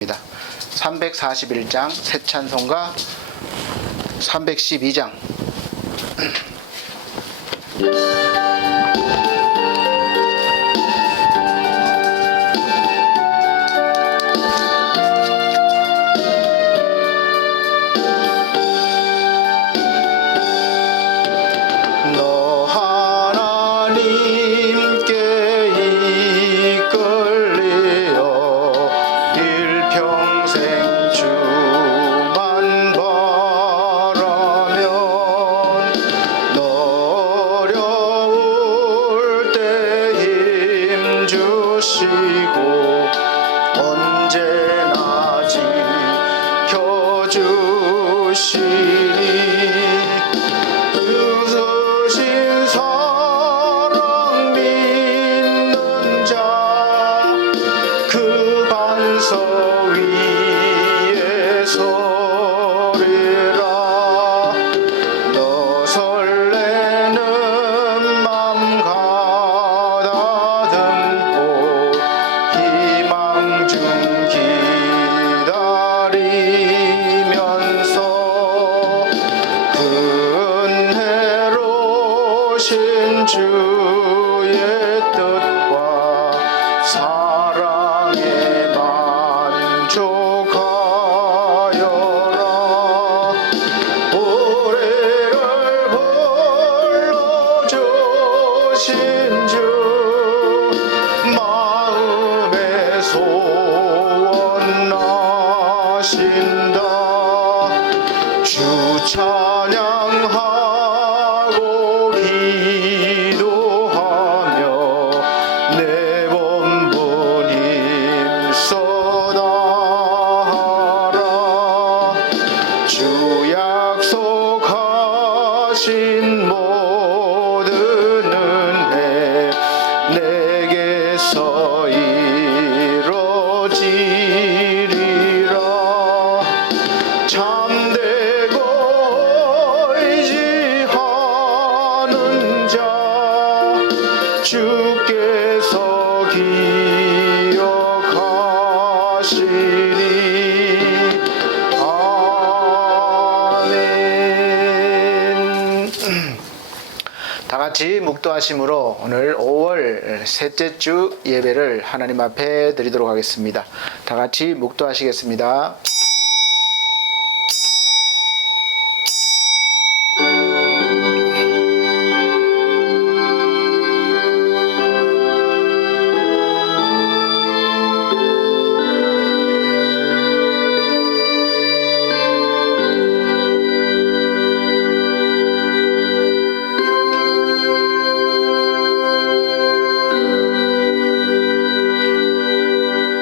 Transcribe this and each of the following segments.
341장 새 찬송가 312장 너 하나님께 이끌리어 일평생 주만 바라면 너 어려울 때 힘 주시고 언제나 지켜주시니 으스신 사랑 믿는 자 그 반석 위에 서리라. 너 설레는 맘 가다듬고 희망 중 기다리면서 은혜로신 주의 뜻과 사랑에 만족하여라. 우리를 불러주신 주 마음의 소원 나신다. 주 찬양하고 기도하며 내 본분 힘써다하라. 주 약속하신 모든 은혜 내게서 이루어지리라. 참되고 의지하는 자 주께서 기억하시니. 아멘. 다같이 묵도하심으로 오늘 5월 셋째 주 예배를 하나님 앞에 드리도록 하겠습니다. 다같이 묵도하시겠습니다.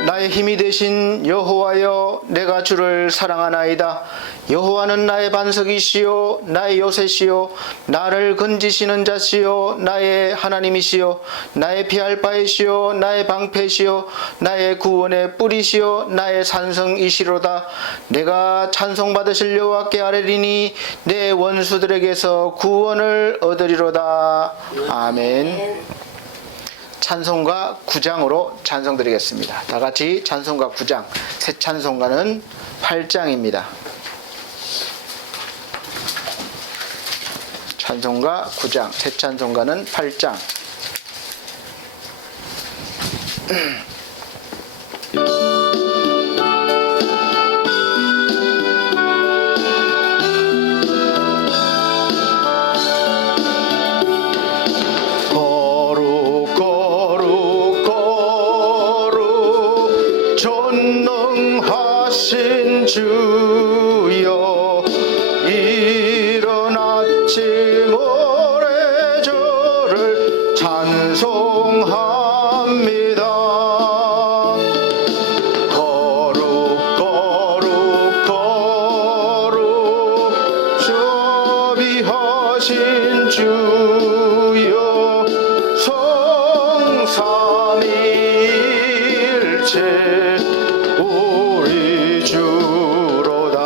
나의 힘이 되신 여호와여, 내가 주를 사랑하나이다. 여호와는 나의 반석이시요 나의 요새시요 나를 건지시는 자시요 나의 하나님이시요 나의 피할 바이시요 나의 방패시요 나의 구원의 뿌리시요 나의 산성이시로다. 내가 찬송받으실 여호와께 아뢰리니 내 원수들에게서 구원을 얻으리로다. 아멘. 찬송가 9장으로 찬송드리겠습니다. 다같이 찬송가 9장, 새 찬송가는 8장입니다. 찬송가 9장, 새 찬송가는 8장. 전능하신 주여, 이른 아침 오래절을 찬송합니다. 거룩 거룩 거룩 자비하신 주여, 성삼위일체 우리 주로다.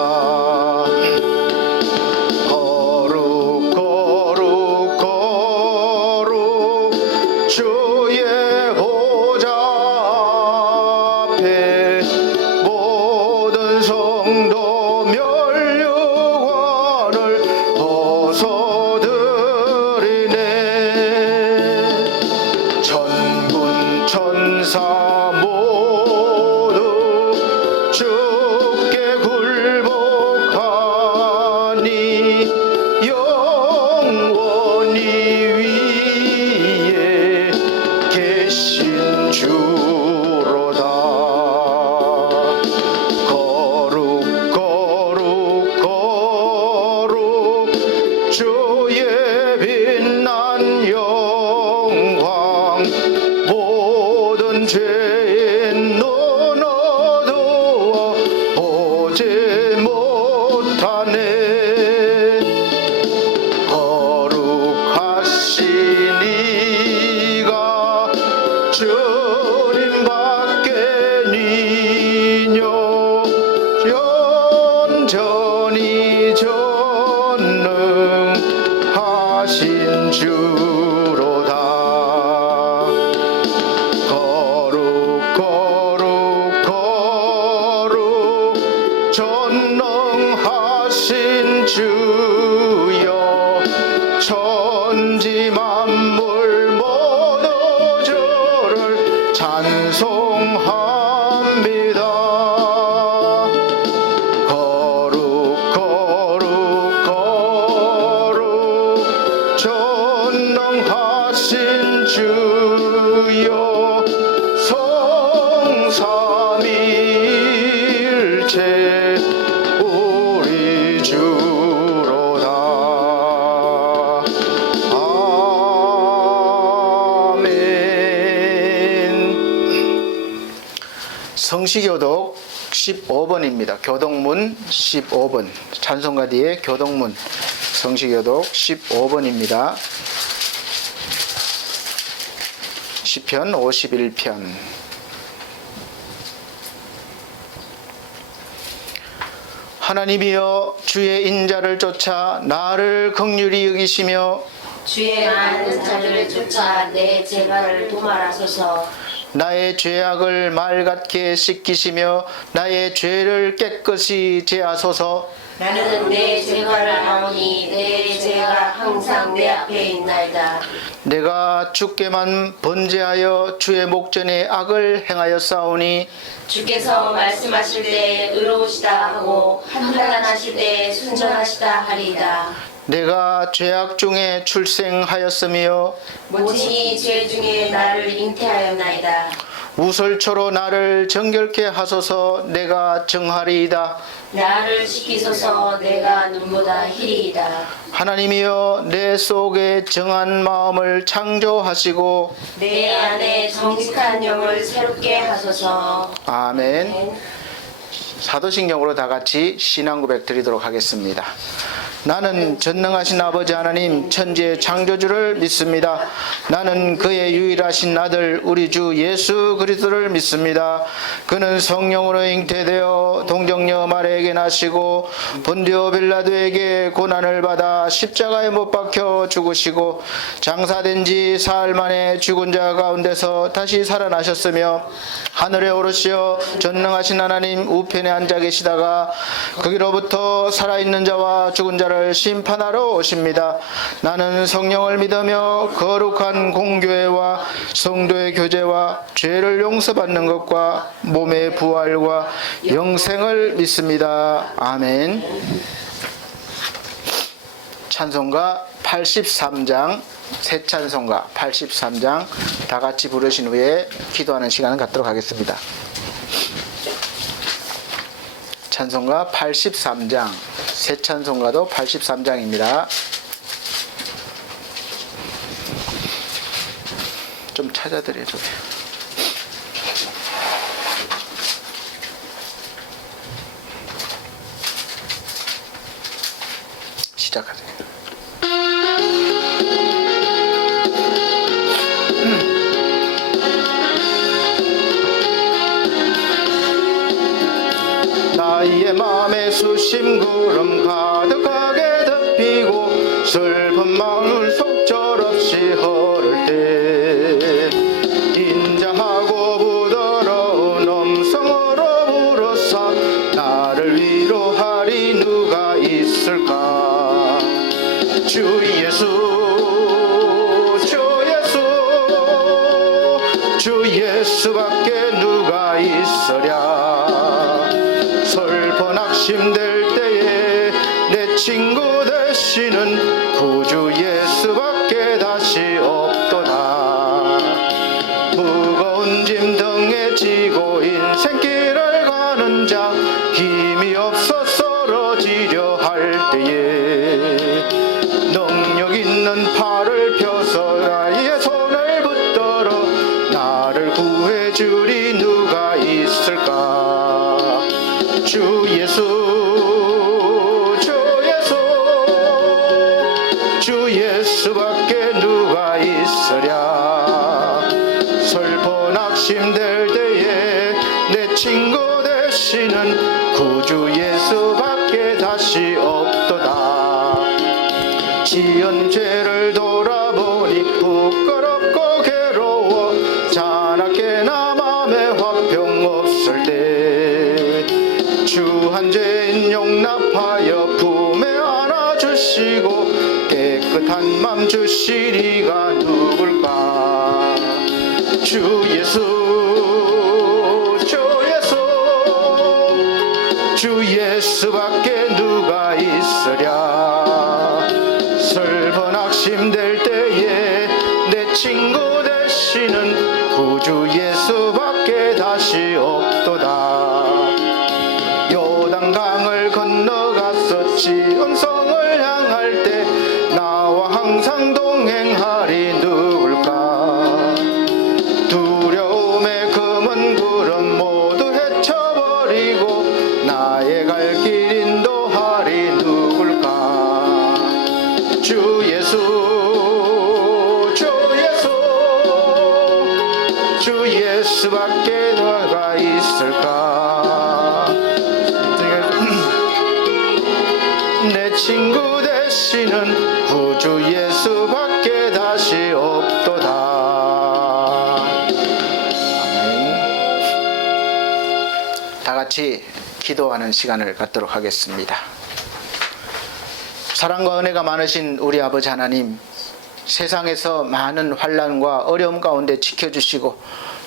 거룩 거룩 거룩 주의 네가 주님밖에 니뇨 온전히 전능하신 주로다. 거룩 거룩 거룩 전능하신 주여 천지 만물 모두 주를 찬송합니다. 거룩 거룩 거룩 전능하신 주여 성삼일체 우리 주로다. 아멘. 성시교독 15번입니다. 교독문 15번. 찬송가 뒤에 교독문. 성시교독 15번입니다. 시편 51편. 하나님이여 주의 인자를 쫓아 나를 긍휼히 여기시며 주의 많은 자들을 쫓아 내 재갈을 도말하소서. 나의 죄악을 맑게 씻기시며 나의 죄를 깨끗이 제하소서. 나는 내 재갈을 아오니 내 죄가 항상 내 앞에 있나이다. 내가 주께만 번제하여 주의 목전에 악을 행하였사오니 주께서 말씀하실 때 의로우시다 하고 판단하실 때 순전하시다 하리이다. 내가 죄악 중에 출생하였으며 모친이 죄 중에 나를 잉태하였나이다. 우설초로 나를 정결케 하소서. 내가 정하리이다. 나를 지키소서. 내가 눈보다 희리이다. 하나님이여 내 속에 정한 마음을 창조하시고 내 안에 정직한 영을 새롭게 하소서. 아멘. 사도신경으로 다 같이 신앙 고백 드리도록 하겠습니다. 나는 전능하신 아버지 하나님 천지의 창조주를 믿습니다. 나는 그의 유일하신 아들 우리 주 예수 그리스도를 믿습니다. 그는 성령으로 잉태되어 동정녀 마리아에게 나시고 본디오 빌라도에게 고난을 받아 십자가에 못 박혀 죽으시고 장사된 지 사흘 만에 죽은 자 가운데서 다시 살아나셨으며 하늘에 오르시어 전능하신 하나님 우편에 앉아 계시다가 거기로부터 살아있는 자와 죽은 자를 심판하러 오십니다. 나는 성령을 믿으며 거룩한 공교회와 성도의 교제와 죄를 용서받는 것과 몸의 부활과 영생을 믿습니다. 아멘. 찬송가 83장, 새 찬송가 83장 다 같이 부르신 후에 기도하는 시간을 갖도록 하겠습니다. 찬송가 83장, 새 찬송가도 83장입니다. 좀 찾아드려줘. 시작하세요. 나의 맘에 수심 구름 가득하게 덮이고 슬픈 마음을 속절없이 흐를 때 인자하고 부드러운 음성으로 부르사 나를 위로하리 누가 있을까. 주 예수 주 예수 주 예수밖에 누가 있으랴. 슬픈 낙심될 때에 내 친구 되시는 구주 예수밖에 다시 없도다. 무거운 짐 등에 지고 인생길을 가는 자 힘이 없어 쓰러지려 할 때에 능력 있는 팔을 펴서 나의 손을 붙들어 나를 구해주리 누가 있을까. 주 예수 주 예수 주 예수밖에 누가 있을까. 있으랴. 슬퍼 낙심될 때에 내 친구 되시는 구주 예수밖에 다시 없도다. 지은 죄를 돌아보니 부끄럽고 괴로워 자나깨나 맘에 화평 없을 때 주 한 죄인 용납하여 품에 안아주시고 깨끗한 맘 주시리가 누굴까. 주 예수 주 예수밖에 누가 있으랴. 슬퍼 낙심될 때에 내 친구 되시는 구주 예수밖에 다시 없도다. 요단강을 건너가서 지음성을 향할 때 나와 항상 동행하리 누굴까. 두려움의 검은 구름 모두 헤쳐버리고 나의 갈 길 인도하리 누굴까. 주 예수 주 예수밖에 누가 있을까. 내 친구 되시는 구주 예수밖에 다시 없도다. 아멘. 다 같이 기도하는 시간을 갖도록 하겠습니다. 사랑과 은혜가 많으신 우리 아버지 하나님, 세상에서 많은 환난과 어려움 가운데 지켜주시고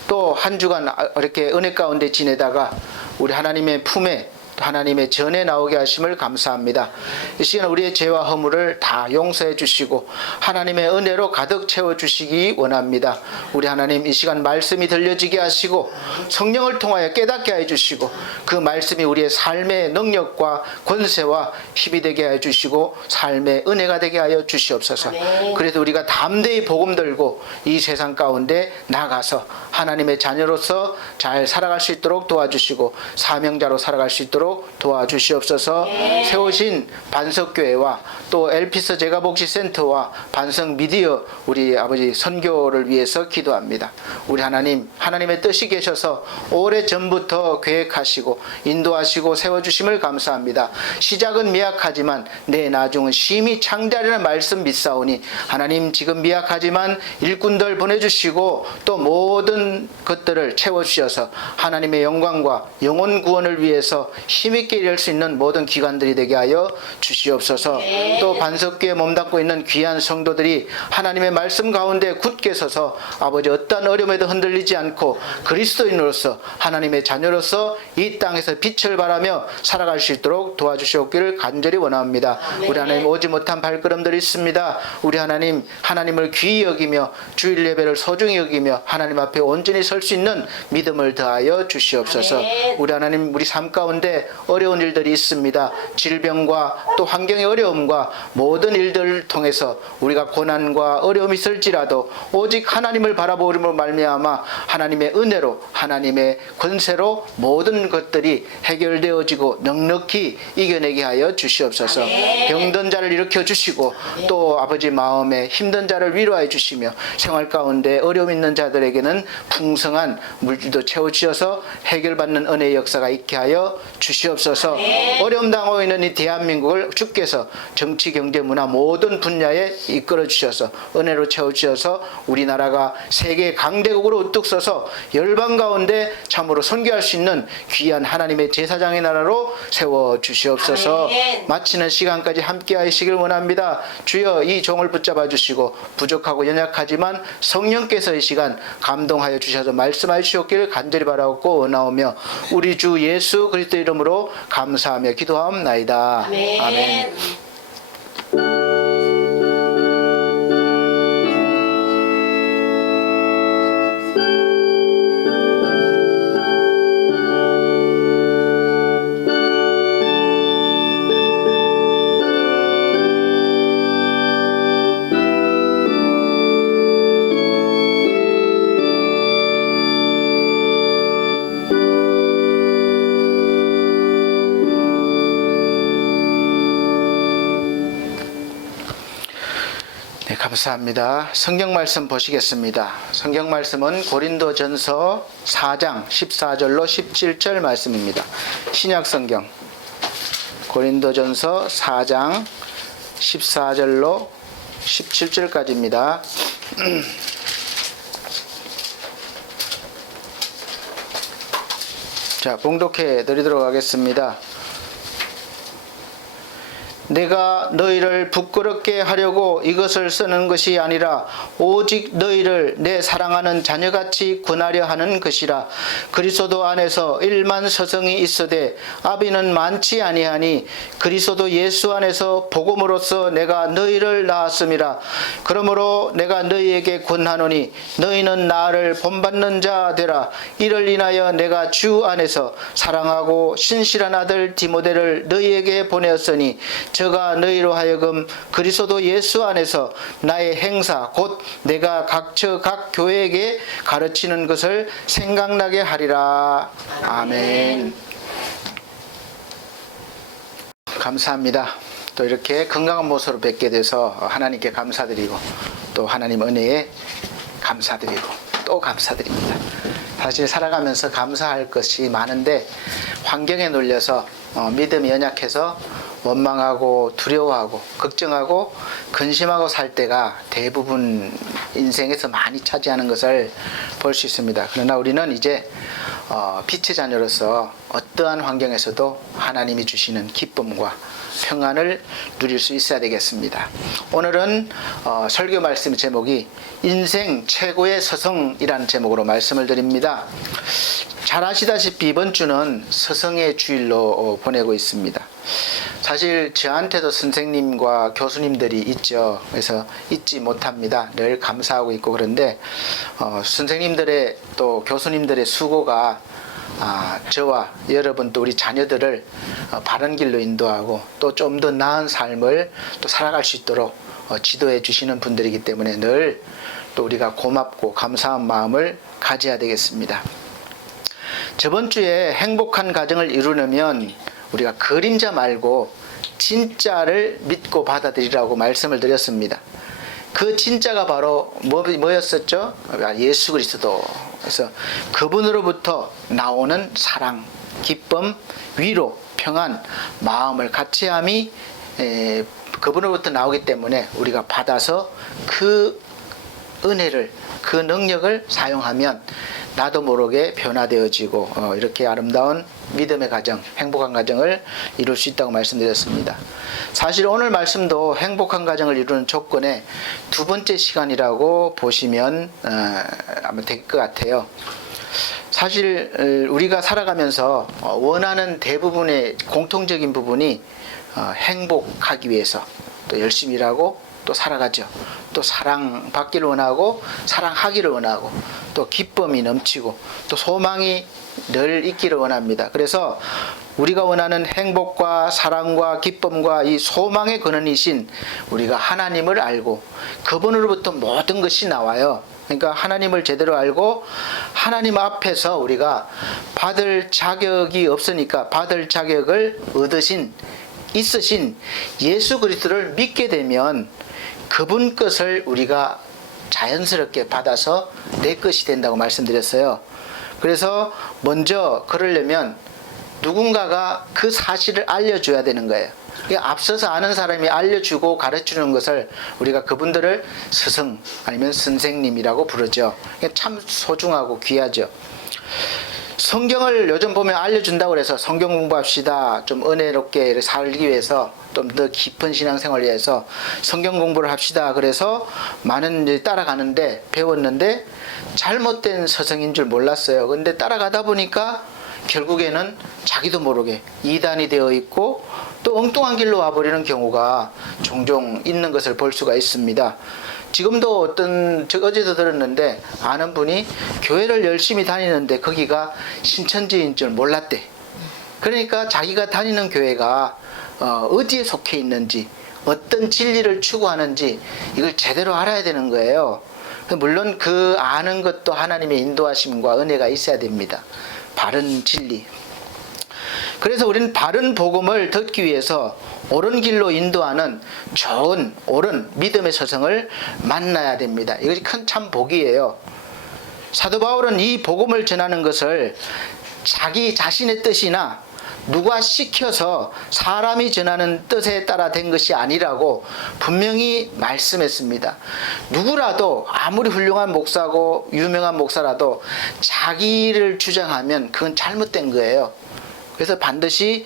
또 한 주간 이렇게 은혜 가운데 지내다가 우리 하나님의 품에 하나님의 전에 나오게 하심을 감사합니다. 이 시간 우리의 죄와 허물을 다 용서해 주시고 하나님의 은혜로 가득 채워 주시기 원합니다. 우리 하나님, 이 시간 말씀이 들려지게 하시고 성령을 통하여 깨닫게 해 주시고 그 말씀이 우리의 삶의 능력과 권세와 힘이 되게 해 주시고 삶의 은혜가 되게 하여 주시옵소서. 그래도 우리가 담대히 복음 들고 이 세상 가운데 나가서 하나님의 자녀로서 잘 살아갈 수 있도록 도와주시고 사명자로 살아갈 수 있도록 도와주시옵소서. 세우신 반석교회와 또 엘피스 제가복지센터와 반석 미디어 우리 아버지 선교를 위해서 기도합니다. 우리 하나님, 하나님의 뜻이 계셔서 오래전부터 계획하시고 인도하시고 세워주심을 감사합니다. 시작은 미약하지만 내 나중은 심히 창대하리라는 말씀 믿사오니 하나님, 지금 미약하지만 일꾼들 보내주시고 또 모든 것들을 채워주셔서 하나님의 영광과 영혼 구원을 위해서 힘있게 일할 수 있는 모든 기관들이 되게 하여 주시옵소서. 또 반석교에 몸담고 있는 귀한 성도들이 하나님의 말씀 가운데 굳게 서서 아버지 어떠한 어려움에도 흔들리지 않고 그리스도인으로서 하나님의 자녀로서 이 땅에서 빛을 발하며 살아갈 수 있도록 도와주시옵기를 간절히 원합니다. 우리 하나님, 오지 못한 발걸음들이 있습니다. 우리 하나님, 하나님을 귀히 여기며 주일 예배를 소중히 여기며 하나님 앞에 온전히 설 수 있는 믿음을 더하여 주시옵소서. 우리 하나님, 우리 삶 가운데 어려운 일들이 있습니다. 질병과 또 환경의 어려움과 모든 일들을 통해서 우리가 고난과 어려움이 있을지라도 오직 하나님을 바라보므로 말미암아 하나님의 은혜로 하나님의 권세로 모든 것들이 해결되어지고 넉넉히 이겨내게 하여 주시옵소서. 병든 자를 일으켜 주시고 또 아버지 마음에 힘든 자를 위로해 주시며 생활 가운데 어려움 있는 자들에게는 풍성한 물질도 채워주셔서 해결받는 은혜의 역사가 있게 하여 주시옵소서. 어려움 당하고 있는 이 대한민국을 주께서 정치, 경제, 문화 모든 분야에 이끌어 주셔서 은혜로 채워주셔서 우리나라가 세계 강대국으로 우뚝 서서 열방 가운데 참으로 선교할 수 있는 귀한 하나님의 제사장의 나라로 세워주시옵소서. 마치는 시간까지 함께 하시길 원합니다. 주여, 이 종을 붙잡아 주시고 부족하고 연약하지만 성령께서 이 시간 감동하여 주셔서 말씀하여 주시옵기를 간절히 바라고 원하오며 우리 주 예수 그리스도 이름으로 감사하며 기도하옵나이다. 아멘. 감사합니다. 성경 말씀 보시겠습니다. 성경 말씀은 고린도전서 4장 14절로 17절 말씀입니다. 신약 성경 고린도전서 4장 14절로 17절까지입니다. 자, 봉독해 드리도록 하겠습니다. 내가 너희를 부끄럽게 하려고 이것을 쓰는 것이 아니라 오직 너희를 내 사랑하는 자녀같이 권하려 하는 것이라. 그리스도 안에서 일만 서성이 있으되 아비는 많지 아니하니 그리스도 예수 안에서 복음으로써 내가 너희를 낳았음이라. 그러므로 내가 너희에게 권하노니 너희는 나를 본받는 자 되라. 이를 인하여 내가 주 안에서 사랑하고 신실한 아들 디모데를 너희에게 보내었으니 저가 너희로 하여금 그리스도 예수 안에서 나의 행사 곧 내가 각처 각 교회에게 가르치는 것을 생각나게 하리라. 아멘. 감사합니다. 또 이렇게 건강한 모습으로 뵙게 돼서 하나님께 감사드리고 또 하나님 은혜에 감사드리고 또 감사드립니다. 사실 살아가면서 감사할 것이 많은데 환경에 눌려서 믿음이 연약해서 원망하고 두려워하고 걱정하고 근심하고 살 때가 대부분 인생에서 많이 차지하는 것을 볼 수 있습니다. 그러나 우리는 이제 빛의 자녀로서 어떠한 환경에서도 하나님이 주시는 기쁨과 평안을 누릴 수 있어야 되겠습니다. 오늘은 설교 말씀 제목이 인생 최고의 서성이라는 제목으로 말씀을 드립니다. 잘 아시다시피 이번 주는 서성의 주일로 보내고 있습니다. 사실 저한테도 선생님과 교수님들이 있죠. 그래서 잊지 못합니다. 늘 감사하고 있고 그런데 선생님들의 또 교수님들의 수고가 저와 여러분 또 우리 자녀들을 바른 길로 인도하고 또 좀 더 나은 삶을 또 살아갈 수 있도록 지도해 주시는 분들이기 때문에 늘 또 우리가 고맙고 감사한 마음을 가져야 되겠습니다. 저번 주에 행복한 가정을 이루려면 우리가 그림자 말고 진짜를 믿고 받아들이라고 말씀을 드렸습니다. 그 진짜가 바로 뭐였었죠? 예수 그리스도. 그래서 그분으로부터 나오는 사랑, 기쁨, 위로, 평안, 마음을 같이함이 그분으로부터 나오기 때문에 우리가 받아서 그 은혜를, 그 능력을 사용하면 나도 모르게 변화되어지고 이렇게 아름다운 믿음의 가정, 행복한 가정을 이룰 수 있다고 말씀드렸습니다. 사실 오늘 말씀도 행복한 가정을 이루는 조건의 두 번째 시간이라고 보시면 아마 될 것 같아요. 사실 우리가 살아가면서 원하는 대부분의 공통적인 부분이 행복하기 위해서 또 열심히 일하고 또 살아가죠. 또 사랑받기를 원하고 사랑하기를 원하고 또 기쁨이 넘치고 또 소망이 늘 있기를 원합니다. 그래서 우리가 원하는 행복과 사랑과 기쁨과 이 소망의 근원이신 우리가 하나님을 알고 그분으로부터 모든 것이 나와요. 그러니까 하나님을 제대로 알고 하나님 앞에서 우리가 받을 자격이 없으니까 받을 자격을 있으신 예수 그리스도를 믿게 되면 그분 것을 우리가 자연스럽게 받아서 내 것이 된다고 말씀드렸어요. 그래서 먼저 그러려면 누군가가 그 사실을 알려줘야 되는 거예요. 앞서서 아는 사람이 알려주고 가르치는 것을 우리가 그분들을 스승 아니면 선생님이라고 부르죠. 참 소중하고 귀하죠. 성경을 요즘 보면 알려준다고 해서 성경 공부합시다. 좀 은혜롭게 살기 위해서 좀 더 깊은 신앙생활을 위해서 성경 공부를 합시다. 그래서 많은 따라가는데 배웠는데 잘못된 서성인 줄 몰랐어요. 근데 따라가다 보니까 결국에는 자기도 모르게 이단이 되어 있고 또 엉뚱한 길로 와버리는 경우가 종종 있는 것을 볼 수가 있습니다. 지금도 어제도 들었는데 아는 분이 교회를 열심히 다니는데 거기가 신천지인 줄 몰랐대. 그러니까 자기가 다니는 교회가 어디에 속해 있는지 어떤 진리를 추구하는지 이걸 제대로 알아야 되는 거예요. 물론 그 아는 것도 하나님의 인도하심과 은혜가 있어야 됩니다. 바른 진리. 그래서 우리는 바른 복음을 듣기 위해서 옳은 길로 인도하는 좋은 옳은 믿음의 서성을 만나야 됩니다. 이것이 큰 참 복이에요. 사도 바울은 이 복음을 전하는 것을 자기 자신의 뜻이나 누가 시켜서 사람이 전하는 뜻에 따라 된 것이 아니라고 분명히 말씀했습니다. 누구라도 아무리 훌륭한 목사고 유명한 목사라도 자기를 주장하면 그건 잘못된 거예요. 그래서 반드시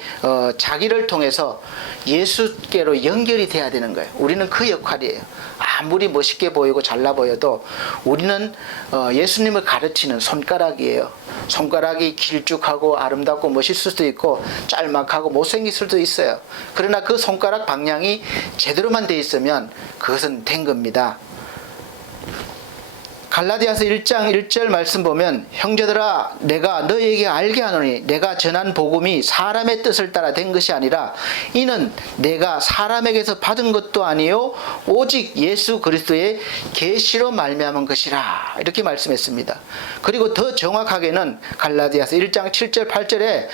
자기를 통해서 예수께로 연결이 돼야 되는 거예요. 우리는 그 역할이에요. 아무리 멋있게 보이고 잘나 보여도 우리는 예수님을 가르치는 손가락이에요. 손가락이 길쭉하고 아름답고 멋있을 수도 있고 짤막하고 못생길 수도 있어요. 그러나 그 손가락 방향이 제대로만 돼 있으면 그것은 된 겁니다. 갈라디아서 1장 1절 말씀 보면 형제들아 내가 너희에게 알게 하노니 내가 전한 복음이 사람의 뜻을 따라 된 것이 아니라 이는 내가 사람에게서 받은 것도 아니요 오직 예수 그리스도의 계시로 말미암은 것이라 이렇게 말씀했습니다. 그리고 더 정확하게는 갈라디아서 1장 7절 8절에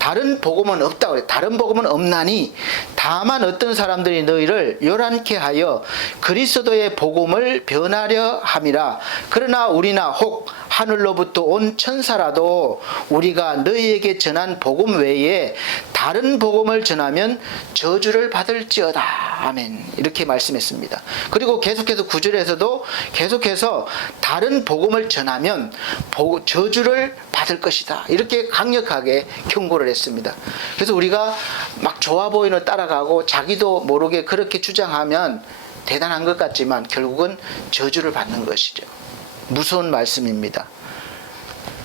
다른 복음은 없다고 그래요. 다른 복음은 없나니 다만 어떤 사람들이 너희를 요란케 하여 그리스도의 복음을 변하려 함이라. 그러나 우리나 혹 하늘로부터 온 천사라도 우리가 너희에게 전한 복음 외에 다른 복음을 전하면 저주를 받을지어다. 아멘. 이렇게 말씀했습니다. 그리고 계속해서 9절에서도 계속해서 다른 복음을 전하면 저주를 받을 것이다. 이렇게 강력하게 경고를 했습니다. 그래서 우리가 막 좋아 보이는 따라가고 자기도 모르게 그렇게 주장하면 대단한 것 같지만 결국은 저주를 받는 것이죠. 무서운 말씀입니다.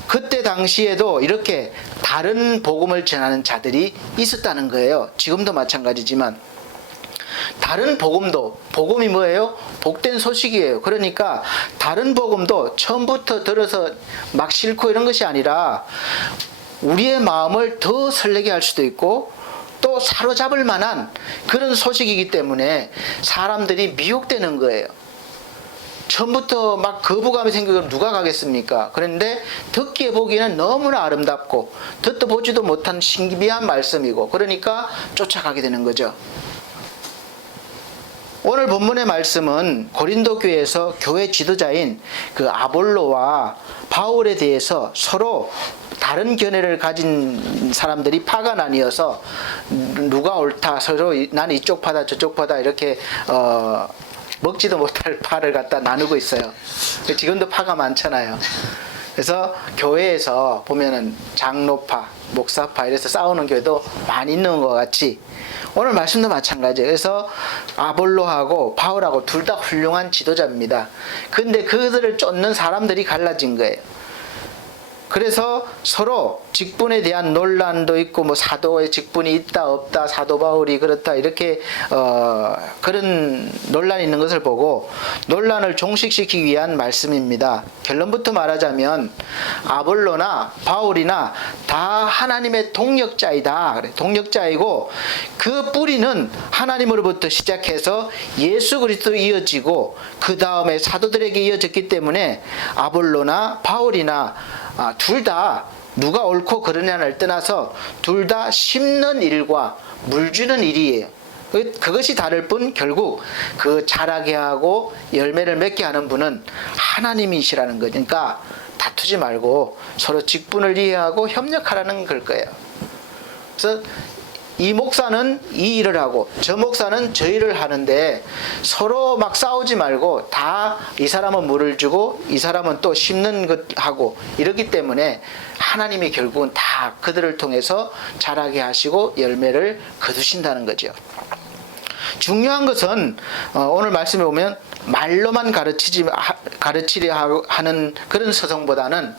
그때 당시에도 이렇게 다른 복음을 전하는 자들이 있었다는 거예요. 지금도 마찬가지지만 다른 복음도 복음이 뭐예요? 복된 소식이에요. 그러니까 다른 복음도 처음부터 들어서 막 싫고 이런 것이 아니라 우리의 마음을 더 설레게 할 수도 있고 또 사로잡을 만한 그런 소식이기 때문에 사람들이 미혹되는 거예요. 처음부터 막 거부감이 생기면 누가 가겠습니까? 그런데 듣기에 보기에는 너무나 아름답고 듣도 보지도 못한 신비한 말씀이고 그러니까 쫓아가게 되는 거죠. 오늘 본문의 말씀은 고린도 교회에서 교회 지도자인 그 아볼로와 바울에 대해서 서로 다른 견해를 가진 사람들이 파가 나뉘어서 누가 옳다 서로 나는 이쪽 파다 저쪽 파다 이렇게 먹지도 못할 파를 갖다 나누고 있어요. 지금도 파가 많잖아요. 그래서 교회에서 보면은 장로파, 목사파 이래서 싸우는 교회도 많이 있는 것 같이 오늘 말씀도 마찬가지예요. 그래서 아볼로하고 바울하고 둘 다 훌륭한 지도자입니다. 근데 그들을 쫓는 사람들이 갈라진 거예요. 그래서 서로 직분에 대한 논란도 있고 뭐 사도의 직분이 있다 없다 사도 바울이 그렇다 이렇게 그런 논란이 있는 것을 보고 논란을 종식시키기 위한 말씀입니다. 결론부터 말하자면 아볼로나 바울이나 다 하나님의 동역자이다. 그래. 동역자이고 그 뿌리는 하나님으로부터 시작해서 예수 그리스도로 이어지고 그 다음에 사도들에게 이어졌기 때문에 아볼로나 바울이나 둘 다 누가 옳고 그르냐를 떠나서 둘 다 심는 일과 물 주는 일이에요. 그것이 다를 뿐 결국 그 자라게 하고 열매를 맺게 하는 분은 하나님이시라는 거니까 다투지 말고 서로 직분을 이해하고 협력하라는 걸 거예요. 그래서 이 목사는 이 일을 하고 저 목사는 저 일을 하는데 서로 막 싸우지 말고 다 이 사람은 물을 주고 이 사람은 또 심는 것 하고 이렇기 때문에 하나님이 결국은 다 그들을 통해서 자라게 하시고 열매를 거두신다는 거죠. 중요한 것은 오늘 말씀에 보면 말로만 가르치려 하는 그런 서성보다는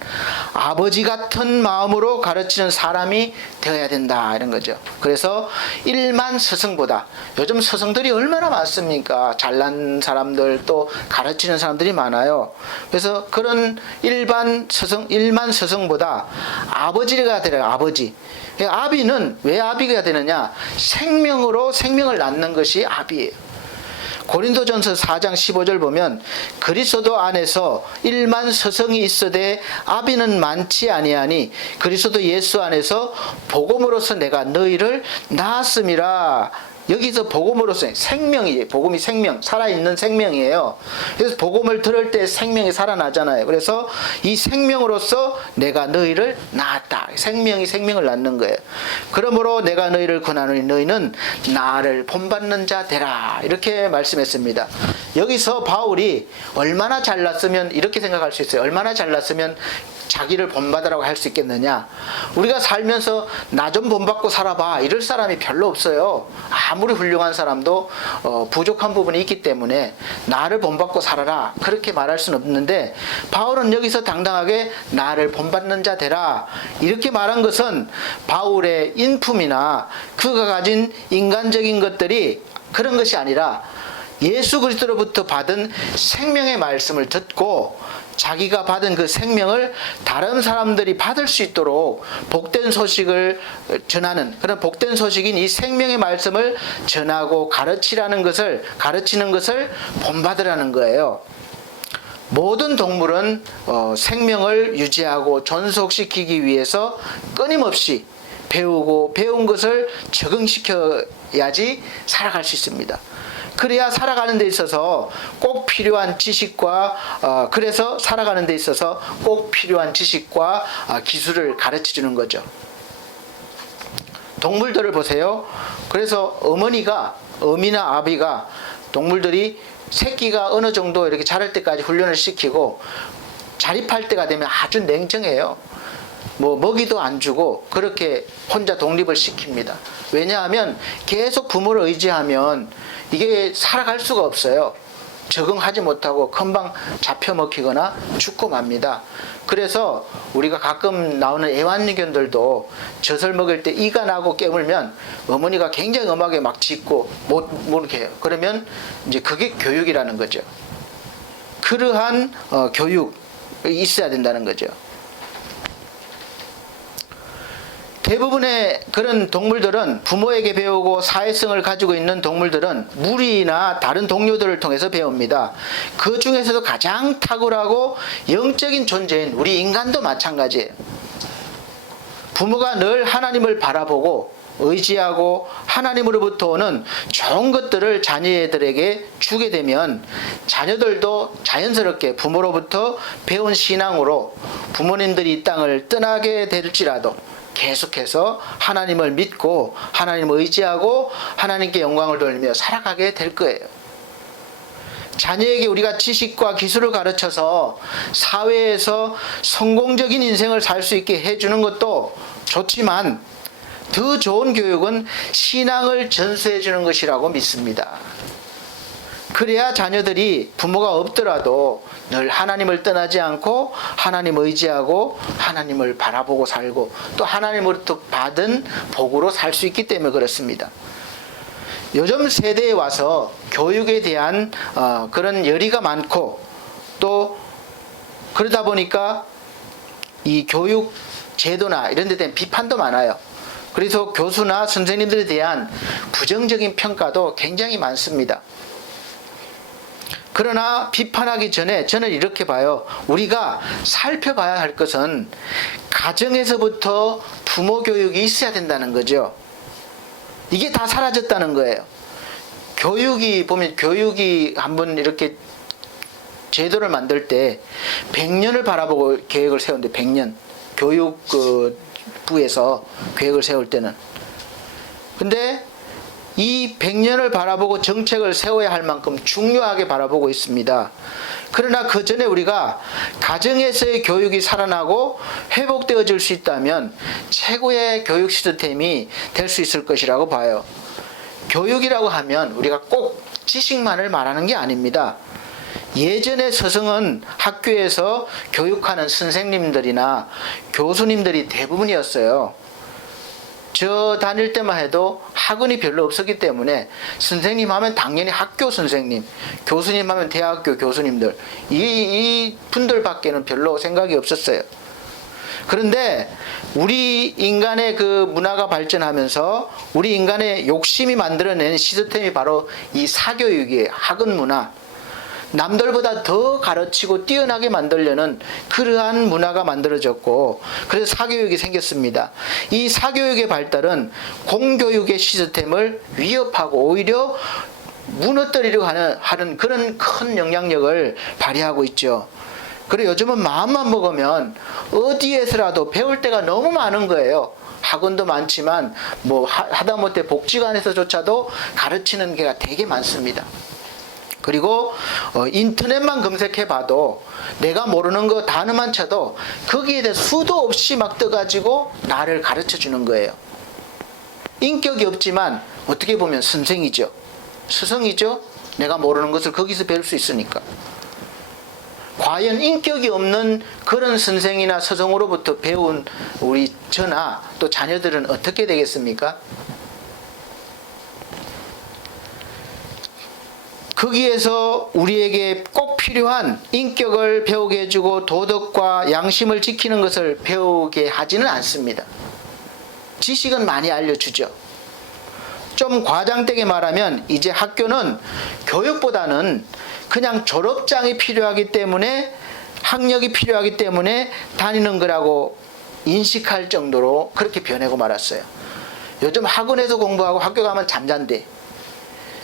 아버지 같은 마음으로 가르치는 사람이 되어야 된다 이런 거죠. 그래서 일만 서성보다 요즘 서성들이 얼마나 많습니까? 잘난 사람들 또 가르치는 사람들이 많아요. 그래서 그런 일만 서성보다 아버지가 되라. 아버지. 아비는 왜 아비가 되느냐? 생명으로 생명을 낳는 것이 아비예요. 고린도전서 4장 15절 보면 그리스도 안에서 일만 서성이 있어되 아비는 많지 아니하니 그리스도 예수 안에서 복음으로서 내가 너희를 낳았음이라 여기서 복음으로서 생명이에요. 복음이 생명, 살아있는 생명이에요. 그래서 복음을 들을 때 생명이 살아나잖아요. 그래서 이 생명으로서 내가 너희를 낳았다. 생명이 생명을 낳는 거예요. 그러므로 내가 너희를 권하노니 너희는 나를 본받는 자 되라. 이렇게 말씀했습니다. 여기서 바울이 얼마나 잘났으면 이렇게 생각할 수 있어요. 얼마나 잘났으면 자기를 본받으라고 할 수 있겠느냐. 우리가 살면서 나 좀 본받고 살아봐 이럴 사람이 별로 없어요. 아무리 훌륭한 사람도 부족한 부분이 있기 때문에 나를 본받고 살아라 그렇게 말할 수는 없는데, 바울은 여기서 당당하게 나를 본받는 자 되라 이렇게 말한 것은 바울의 인품이나 그가 가진 인간적인 것들이 그런 것이 아니라 예수 그리스도로부터 받은 생명의 말씀을 듣고 자기가 받은 그 생명을 다른 사람들이 받을 수 있도록 복된 소식을 전하는, 그런 복된 소식인 이 생명의 말씀을 전하고 가르치는 것을 본받으라는 거예요. 모든 동물은 생명을 유지하고 존속시키기 위해서 끊임없이 배운 것을 적응시켜야지 살아갈 수 있습니다. 그래야 살아가는 데 있어서 꼭 필요한 지식과 그래서 살아가는 데 있어서 꼭 필요한 지식과 기술을 가르쳐 주는 거죠. 동물들을 보세요. 그래서 어미나 아비가 동물들이 새끼가 어느 정도 이렇게 자랄 때까지 훈련을 시키고 자립할 때가 되면 아주 냉정해요. 먹이도 안 주고 그렇게 혼자 독립을 시킵니다. 왜냐하면 계속 부모를 의지하면 이게 살아갈 수가 없어요. 적응하지 못하고 금방 잡혀 먹히거나 죽고 맙니다. 그래서 우리가 가끔 나오는 애완견들도 젖을 먹을 때 이가 나고 깨물면 어머니가 굉장히 엄하게 막 짖고 못 이렇게 해요. 그러면 이제 그게 교육이라는 거죠. 그러한 교육이 있어야 된다는 거죠. 대부분의 그런 동물들은 부모에게 배우고 사회성을 가지고 있는 동물들은 무리나 다른 동료들을 통해서 배웁니다. 그 중에서도 가장 탁월하고 영적인 존재인 우리 인간도 마찬가지예요. 부모가 늘 하나님을 바라보고 의지하고 하나님으로부터 오는 좋은 것들을 자녀들에게 주게 되면 자녀들도 자연스럽게 부모로부터 배운 신앙으로 부모님들이 이 땅을 떠나게 될지라도 계속해서 하나님을 믿고 하나님을 의지하고 하나님께 영광을 돌리며 살아가게 될 거예요. 자녀에게 우리가 지식과 기술을 가르쳐서 사회에서 성공적인 인생을 살 수 있게 해주는 것도 좋지만 더 좋은 교육은 신앙을 전수해 주는 것이라고 믿습니다. 그래야 자녀들이 부모가 없더라도 늘 하나님을 떠나지 않고 하나님 의지하고 하나님을 바라보고 살고 또 하나님으로부터 받은 복으로 살 수 있기 때문에 그렇습니다. 요즘 세대에 와서 교육에 대한 그런 열의가 많고 또 그러다 보니까 이 교육 제도나 이런 데 대한 비판도 많아요. 그래서 교수나 선생님들에 대한 부정적인 평가도 굉장히 많습니다. 그러나 비판하기 전에 저는 이렇게 봐요. 우리가 살펴봐야 할 것은 가정에서부터 부모 교육이 있어야 된다는 거죠. 이게 다 사라졌다는 거예요. 교육이 한번 이렇게 제도를 만들 때 100년을 바라보고 계획을 세우는데 100년 교육부에서 계획을 세울 때는 근데 이 100년을 바라보고 정책을 세워야 할 만큼 중요하게 바라보고 있습니다. 그러나 그 전에 우리가 가정에서의 교육이 살아나고 회복되어질 수 있다면 최고의 교육 시스템이 될 수 있을 것이라고 봐요. 교육이라고 하면 우리가 꼭 지식만을 말하는 게 아닙니다. 예전의 서성은 학교에서 교육하는 선생님들이나 교수님들이 대부분이었어요. 저 다닐 때만 해도 학원이 별로 없었기 때문에 선생님 하면 당연히 학교 선생님, 교수님 하면 대학교 교수님들 이 분들밖에는 별로 생각이 없었어요. 그런데 우리 인간의 그 문화가 발전하면서 우리 인간의 욕심이 만들어낸 시스템이 바로 이 사교육이에요. 학원 문화. 남들보다 더 가르치고 뛰어나게 만들려는 그러한 문화가 만들어졌고, 그래서 사교육이 생겼습니다. 이 사교육의 발달은 공교육의 시스템을 위협하고 오히려 무너뜨리려고 하는 그런 큰 영향력을 발휘하고 있죠. 그리고 요즘은 마음만 먹으면 어디에서라도 배울 때가 너무 많은 거예요. 학원도 많지만 뭐 하다못해 복지관에서조차도 가르치는 게가 되게 많습니다. 그리고 인터넷만 검색해 봐도 내가 모르는 거 단어만 쳐도 거기에 대해 수도 없이 막 떠가지고 나를 가르쳐 주는 거예요. 인격이 없지만 어떻게 보면 선생이죠. 스승이죠. 내가 모르는 것을 거기서 배울 수 있으니까. 과연 인격이 없는 그런 선생이나 스승으로부터 배운 우리 저나 또 자녀들은 어떻게 되겠습니까? 거기에서 우리에게 꼭 필요한 인격을 배우게 해주고 도덕과 양심을 지키는 것을 배우게 하지는 않습니다. 지식은 많이 알려주죠. 좀 과장되게 말하면 이제 학교는 교육보다는 그냥 졸업장이 필요하기 때문에, 학력이 필요하기 때문에 다니는 거라고 인식할 정도로 그렇게 변하고 말았어요. 요즘 학원에서 공부하고 학교 가면 잠잔대.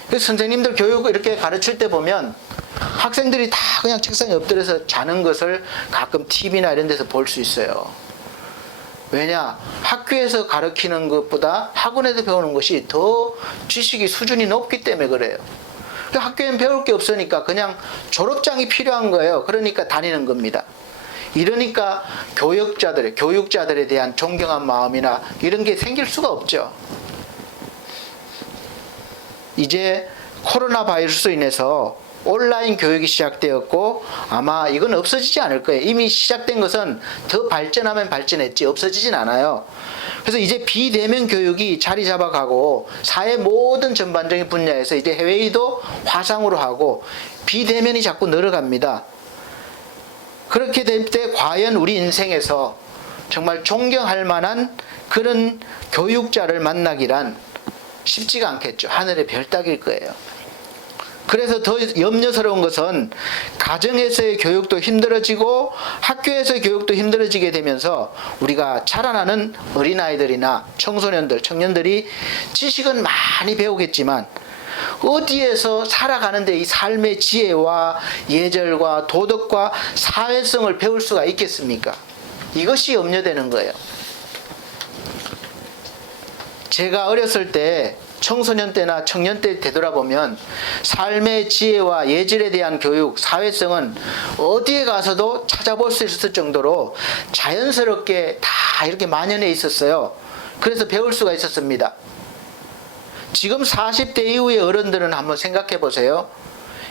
그래서 선생님들 교육 이렇게 가르칠 때 보면 학생들이 다 그냥 책상에 엎드려서 자는 것을 가끔 TV나 이런 데서 볼 수 있어요. 왜냐? 학교에서 가르치는 것보다 학원에서 배우는 것이 더 지식이 수준이 높기 때문에 그래요. 학교엔 배울 게 없으니까 그냥 졸업장이 필요한 거예요. 그러니까 다니는 겁니다. 이러니까 교육자들에 대한 존경한 마음이나 이런 게 생길 수가 없죠. 이제 코로나 바이러스로 인해서 온라인 교육이 시작되었고 아마 이건 없어지지 않을 거예요. 이미 시작된 것은 더 발전하면 발전했지 없어지진 않아요. 그래서 이제 비대면 교육이 자리 잡아가고 사회 모든 전반적인 분야에서 이제 회의도 화상으로 하고 비대면이 자꾸 늘어갑니다. 그렇게 될 때 과연 우리 인생에서 정말 존경할 만한 그런 교육자를 만나기란 쉽지가 않겠죠. 하늘의 별 따기일 거예요. 그래서 더 염려스러운 것은 가정에서의 교육도 힘들어지고 학교에서의 교육도 힘들어지게 되면서 우리가 자라나는 어린아이들이나 청소년들, 청년들이 지식은 많이 배우겠지만 어디에서 살아가는데 이 삶의 지혜와 예절과 도덕과 사회성을 배울 수가 있겠습니까? 이것이 염려되는 거예요. 제가 어렸을 때 청소년 때나 청년 때 되돌아보면 삶의 지혜와 예절에 대한 교육, 사회성은 어디에 가서도 찾아볼 수 있을 정도로 자연스럽게 다 이렇게 만연해 있었어요. 그래서 배울 수가 있었습니다. 지금 40대 이후의 어른들은 한번 생각해 보세요.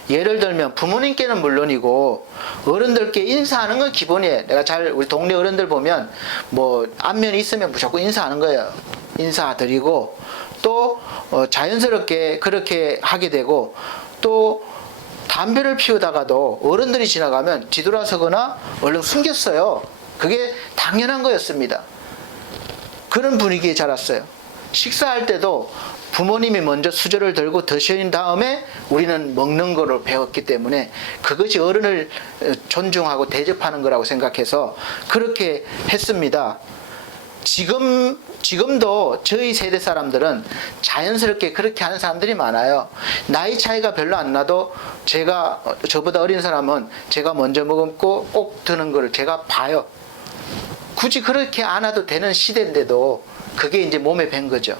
예를 들면 부모님께는 물론이고 어른들께 인사하는 건 기본이에요. 우리 동네 어른들 보면 뭐 안면이 있으면 무조건 인사하는 거예요. 인사드리고 또 자연스럽게 그렇게 하게 되고, 또 담배를 피우다가도 어른들이 지나가면 뒤돌아서거나 얼른 숨겼어요. 그게 당연한 거였습니다. 그런 분위기에 자랐어요. 식사할 때도 부모님이 먼저 수저를 들고 드신 다음에 우리는 먹는 거를 배웠기 때문에 그것이 어른을 존중하고 대접하는 거라고 생각해서 그렇게 했습니다. 지금도 저희 세대 사람들은 자연스럽게 그렇게 하는 사람들이 많아요. 나이 차이가 별로 안 나도 저보다 어린 사람은 제가 먼저 먹고 꼭 드는 걸 제가 봐요. 굳이 그렇게 안 와도 되는 시대인데도 그게 이제 몸에 밴 거죠.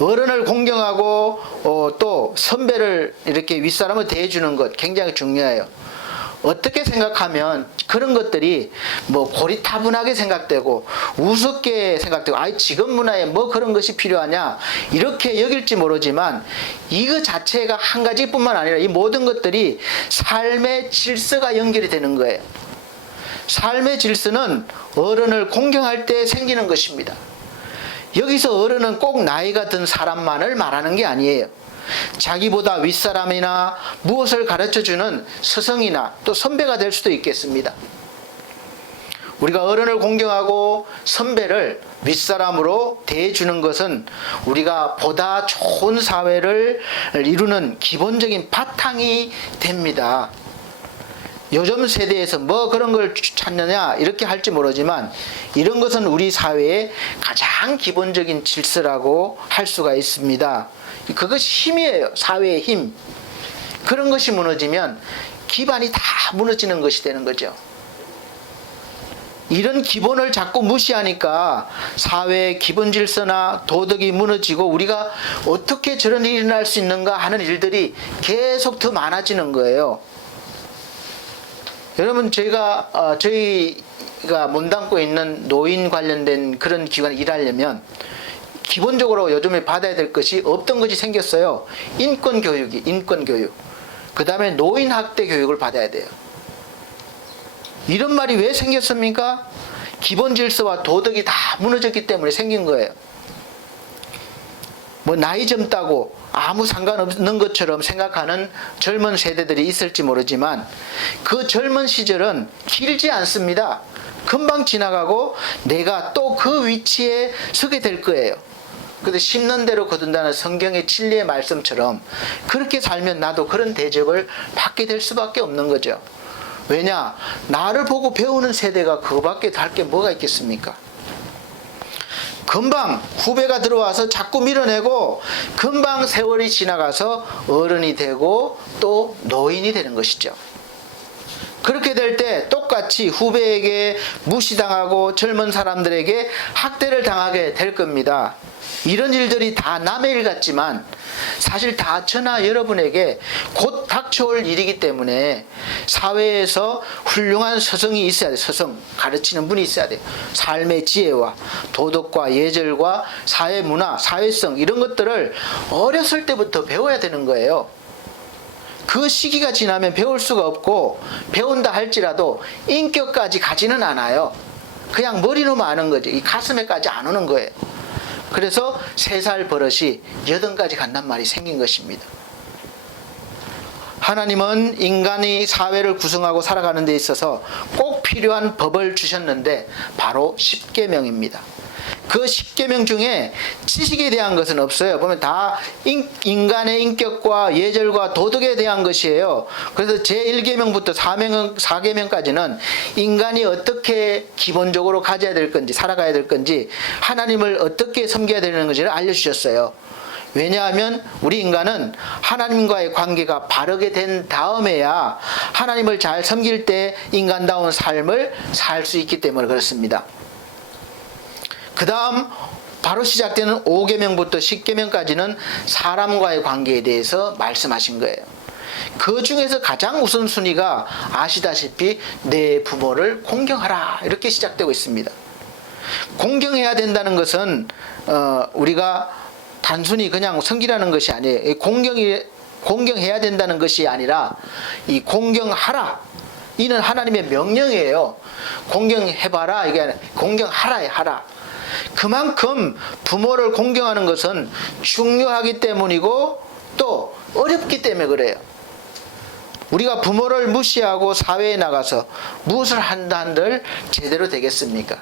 어른을 공경하고 또 선배를 이렇게 윗사람을 대해주는 것 굉장히 중요해요. 어떻게 생각하면 그런 것들이 뭐 고리타분하게 생각되고 우습게 생각되고 지금 문화에 뭐 그런 것이 필요하냐 이렇게 여길지 모르지만 이거 자체가 한 가지뿐만 아니라 이 모든 것들이 삶의 질서가 연결이 되는 거예요. 삶의 질서는 어른을 공경할 때 생기는 것입니다. 여기서 어른은 꼭 나이가 든 사람만을 말하는 게 아니에요. 자기보다 윗사람이나 무엇을 가르쳐주는 스승이나 또 선배가 될 수도 있겠습니다. 우리가 어른을 공경하고 선배를 윗사람으로 대해주는 것은 우리가 보다 좋은 사회를 이루는 기본적인 바탕이 됩니다. 요즘 세대에서 뭐 그런 걸 찾느냐 이렇게 할지 모르지만 이런 것은 우리 사회의 가장 기본적인 질서라고 할 수가 있습니다. 그것이 힘이에요. 사회의 힘. 그런 것이 무너지면 기반이 다 무너지는 것이 되는 거죠. 이런 기본을 자꾸 무시하니까 사회의 기본 질서나 도덕이 무너지고 우리가 어떻게 저런 일이 일어날 수 있는가 하는 일들이 계속 더 많아지는 거예요. 여러분, 저희가 몸담고 있는 노인 관련된 그런 기관에 일하려면 기본적으로 요즘에 받아야 될 것이 없던 것이 생겼어요. 인권교육. 그 다음에 노인학대 교육을 받아야 돼요. 이런 말이 왜 생겼습니까? 기본 질서와 도덕이 다 무너졌기 때문에 생긴 거예요. 뭐 나이 젊다고 아무 상관없는 것처럼 생각하는 젊은 세대들이 있을지 모르지만 그 젊은 시절은 길지 않습니다. 금방 지나가고 내가 또 그 위치에 서게 될 거예요. 근데 심는 대로 거둔다는 성경의 진리의 말씀처럼 그렇게 살면 나도 그런 대접을 받게 될 수밖에 없는 거죠. 왜냐? 나를 보고 배우는 세대가 그거밖에 할 게 뭐가 있겠습니까? 금방 후배가 들어와서 자꾸 밀어내고 금방 세월이 지나가서 어른이 되고 또 노인이 되는 것이죠. 그렇게 될 때 똑같이 후배에게 무시당하고 젊은 사람들에게 학대를 당하게 될 겁니다. 이런 일들이 다 남의 일 같지만 사실 다 저나 여러분에게 곧 닥쳐올 일이기 때문에 사회에서 훌륭한 서성이 있어야 돼요. 서성, 가르치는 분이 있어야 돼요. 삶의 지혜와 도덕과 예절과 사회 문화, 사회성 이런 것들을 어렸을 때부터 배워야 되는 거예요. 그 시기가 지나면 배울 수가 없고 배운다 할지라도 인격까지 가지는 않아요. 그냥 머리로만 아는 거죠. 이 가슴에까지 안 오는 거예요. 그래서 3살 버릇이 8까지 간단 말이 생긴 것입니다. 하나님은 인간이 사회를 구성하고 살아가는 데 있어서 꼭 필요한 법을 주셨는데 바로 십계명입니다. 그 십계명 중에 지식에 대한 것은 없어요. 보면 다 인간의 인격과 예절과 도덕에 대한 것이에요. 그래서 제1계명부터 4계명까지는 인간이 어떻게 기본적으로 가져야 될 건지 살아가야 될 건지 하나님을 어떻게 섬겨야 되는 건지를 알려주셨어요. 왜냐하면 우리 인간은 하나님과의 관계가 바르게 된 다음에야 하나님을 잘 섬길 때 인간다운 삶을 살 수 있기 때문에 그렇습니다. 그 다음 바로 시작되는 5계명부터 10계명까지는 사람과의 관계에 대해서 말씀하신 거예요. 그 중에서 가장 우선순위가 아시다시피 내 부모를 공경하라 이렇게 시작되고 있습니다. 공경해야 된다는 것은 우리가 단순히 그냥 섬기라는 것이 아니에요. 공경해야 된다는 것이 아니라 이 공경하라 이는 하나님의 명령이에요. 공경해봐라 이게 아니라 공경하라 하라. 그만큼 부모를 공경하는 것은 중요하기 때문이고 또 어렵기 때문에 그래요. 우리가 부모를 무시하고 사회에 나가서 무엇을 한다 한들 제대로 되겠습니까?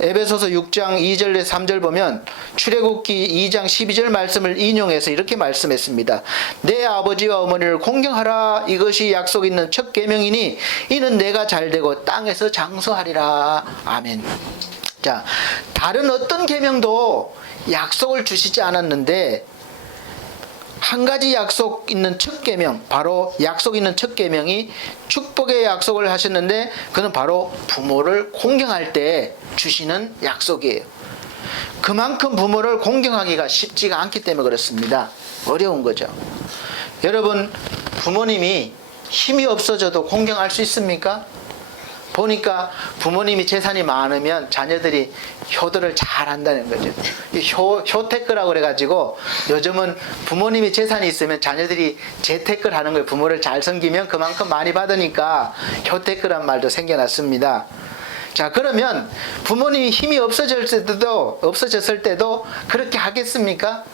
에베소서 6장 2절에 3절 보면 출애굽기 2장 12절 말씀을 인용해서 이렇게 말씀했습니다. 내 아버지와 어머니를 공경하라. 이것이 약속 있는 첫 계명이니 이는 내가 잘되고 땅에서 장수하리라. 아멘. 자, 다른 어떤 계명도 약속을 주시지 않았는데 한 가지 약속 있는 첫 계명, 바로 약속 있는 첫 계명이 축복의 약속을 하셨는데 그는 바로 부모를 공경할 때 주시는 약속이에요. 그만큼 부모를 공경하기가 쉽지가 않기 때문에 그렇습니다. 어려운 거죠. 여러분, 부모님이 힘이 없어져도 공경할 수 있습니까? 보니까 부모님이 재산이 많으면 자녀들이 효도를 잘 한다는 거죠. 효태크라고 그래가지고 요즘은 부모님이 재산이 있으면 자녀들이 재테크를 하는 거예요. 부모를 잘 섬기면 그만큼 많이 받으니까 효태크란 말도 생겨났습니다. 자, 그러면 부모님이 힘이 없어졌을 때도 그렇게 하겠습니까?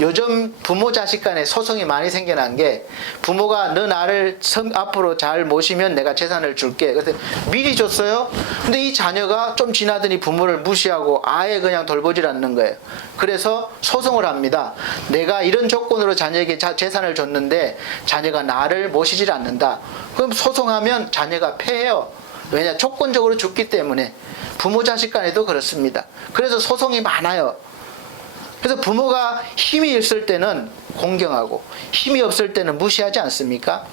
요즘 부모 자식 간에 소송이 많이 생겨난 게 부모가 너 나를 앞으로 잘 모시면 내가 재산을 줄게. 그래서 미리 줬어요. 근데 이 자녀가 좀 지나더니 부모를 무시하고 아예 그냥 돌보질 않는 거예요. 그래서 소송을 합니다. 내가 이런 조건으로 자녀에게 재산을 줬는데 자녀가 나를 모시질 않는다. 그럼 소송하면 자녀가 패해요. 왜냐? 조건적으로 줬기 때문에. 부모 자식 간에도 그렇습니다. 그래서 소송이 많아요. 그래서 부모가 힘이 있을 때는 공경하고 힘이 없을 때는 무시하지 않습니까?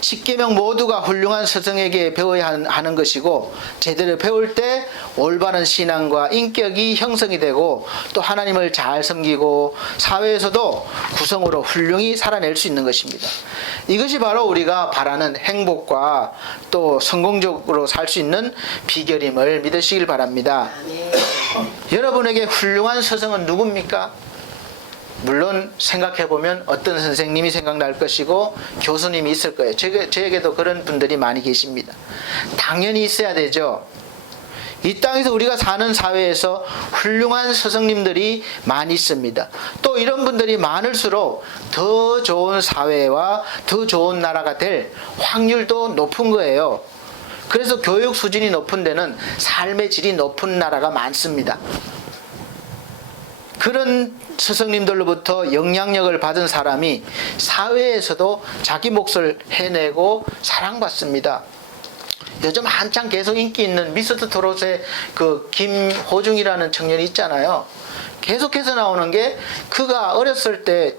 십계명 모두가 훌륭한 스승에게 배워야 하는 것이고, 제대로 배울 때 올바른 신앙과 인격이 형성이 되고 또 하나님을 잘 섬기고 사회에서도 구성으로 훌륭히 살아낼 수 있는 것입니다. 이것이 바로 우리가 바라는 행복과 또 성공적으로 살 수 있는 비결임을 믿으시길 바랍니다. 여러분에게 훌륭한 스승은 누굽니까? 물론 생각해보면 어떤 선생님이 생각날 것이고 교수님이 있을 거예요. 저에게도 그런 분들이 많이 계십니다. 당연히 있어야 되죠. 이 땅에서 우리가 사는 사회에서 훌륭한 스승님들이 많이 있습니다. 또 이런 분들이 많을수록 더 좋은 사회와 더 좋은 나라가 될 확률도 높은 거예요. 그래서 교육 수준이 높은 데는 삶의 질이 높은 나라가 많습니다. 그런 스승님들로부터 영향력을 받은 사람이 사회에서도 자기 몫을 해내고 사랑받습니다. 요즘 한창 계속 인기 있는 미스터 트롯의 그 김호중이라는 청년이 있잖아요. 계속해서 나오는 게 그가 어렸을 때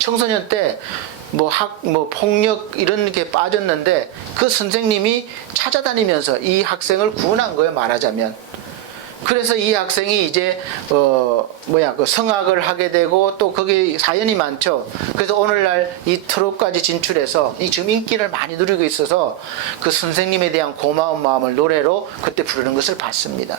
청소년 때 폭력 이런 게 빠졌는데 그 선생님이 찾아다니면서 이 학생을 구원한 거예요, 말하자면. 그래서 이 학생이 이제 그 성악을 하게 되고 또 거기 사연이 많죠. 그래서 오늘날 이 트롯까지 진출해서 이 지금 인기를 많이 누리고 있어서 그 선생님에 대한 고마운 마음을 노래로 그때 부르는 것을 봤습니다.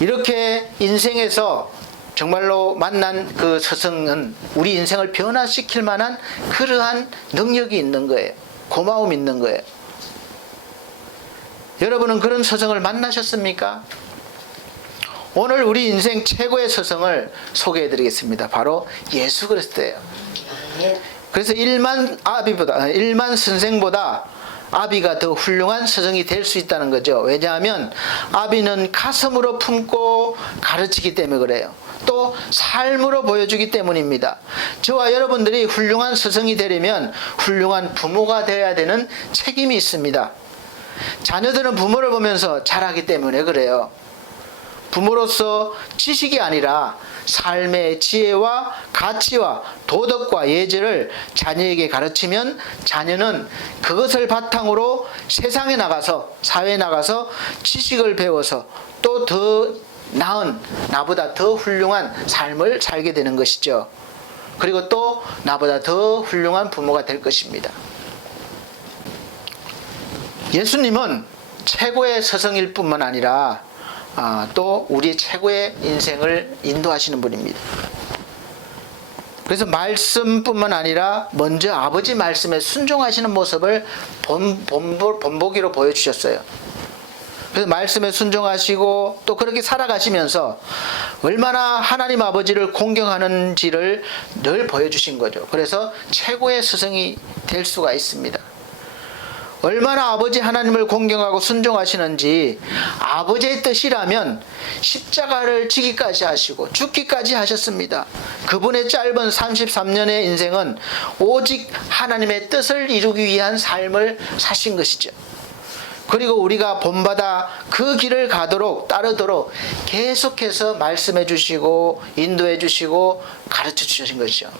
이렇게 인생에서 정말로 만난 그 스승은 우리 인생을 변화시킬 만한 그러한 능력이 있는 거예요. 고마움이 있는 거예요. 여러분은 그런 스승을 만나셨습니까? 오늘 우리 인생 최고의 스승을 소개해 드리겠습니다. 바로 예수 그리스도예요. 그래서 일만 선생보다 아비가 더 훌륭한 스승이 될 수 있다는 거죠. 왜냐하면 아비는 가슴으로 품고 가르치기 때문에 그래요. 또 삶으로 보여주기 때문입니다. 저와 여러분들이 훌륭한 스승이 되려면 훌륭한 부모가 되어야 되는 책임이 있습니다. 자녀들은 부모를 보면서 자라기 때문에 그래요. 부모로서 지식이 아니라 삶의 지혜와 가치와 도덕과 예절을 자녀에게 가르치면 자녀는 그것을 바탕으로 세상에 나가서 사회에 나가서 지식을 배워서 또 더 나은 나보다 더 훌륭한 삶을 살게 되는 것이죠. 그리고 또 나보다 더 훌륭한 부모가 될 것입니다. 예수님은 최고의 스승일 뿐만 아니라 또 우리의 최고의 인생을 인도하시는 분입니다. 그래서 말씀뿐만 아니라 먼저 아버지 말씀에 순종하시는 모습을 본보기로 보여주셨어요. 그래서 말씀에 순종하시고 또 그렇게 살아가시면서 얼마나 하나님 아버지를 공경하는지를 늘 보여주신 거죠. 그래서 최고의 스승이 될 수가 있습니다. 얼마나 아버지 하나님을 공경하고 순종하시는지, 아버지의 뜻이라면 십자가를 지기까지 하시고 죽기까지 하셨습니다. 그분의 짧은 33년의 인생은 오직 하나님의 뜻을 이루기 위한 삶을 사신 것이죠. 그리고 우리가 본받아 그 길을 가도록 따르도록 계속해서 말씀해 주시고 인도해 주시고 가르쳐 주신 것이죠.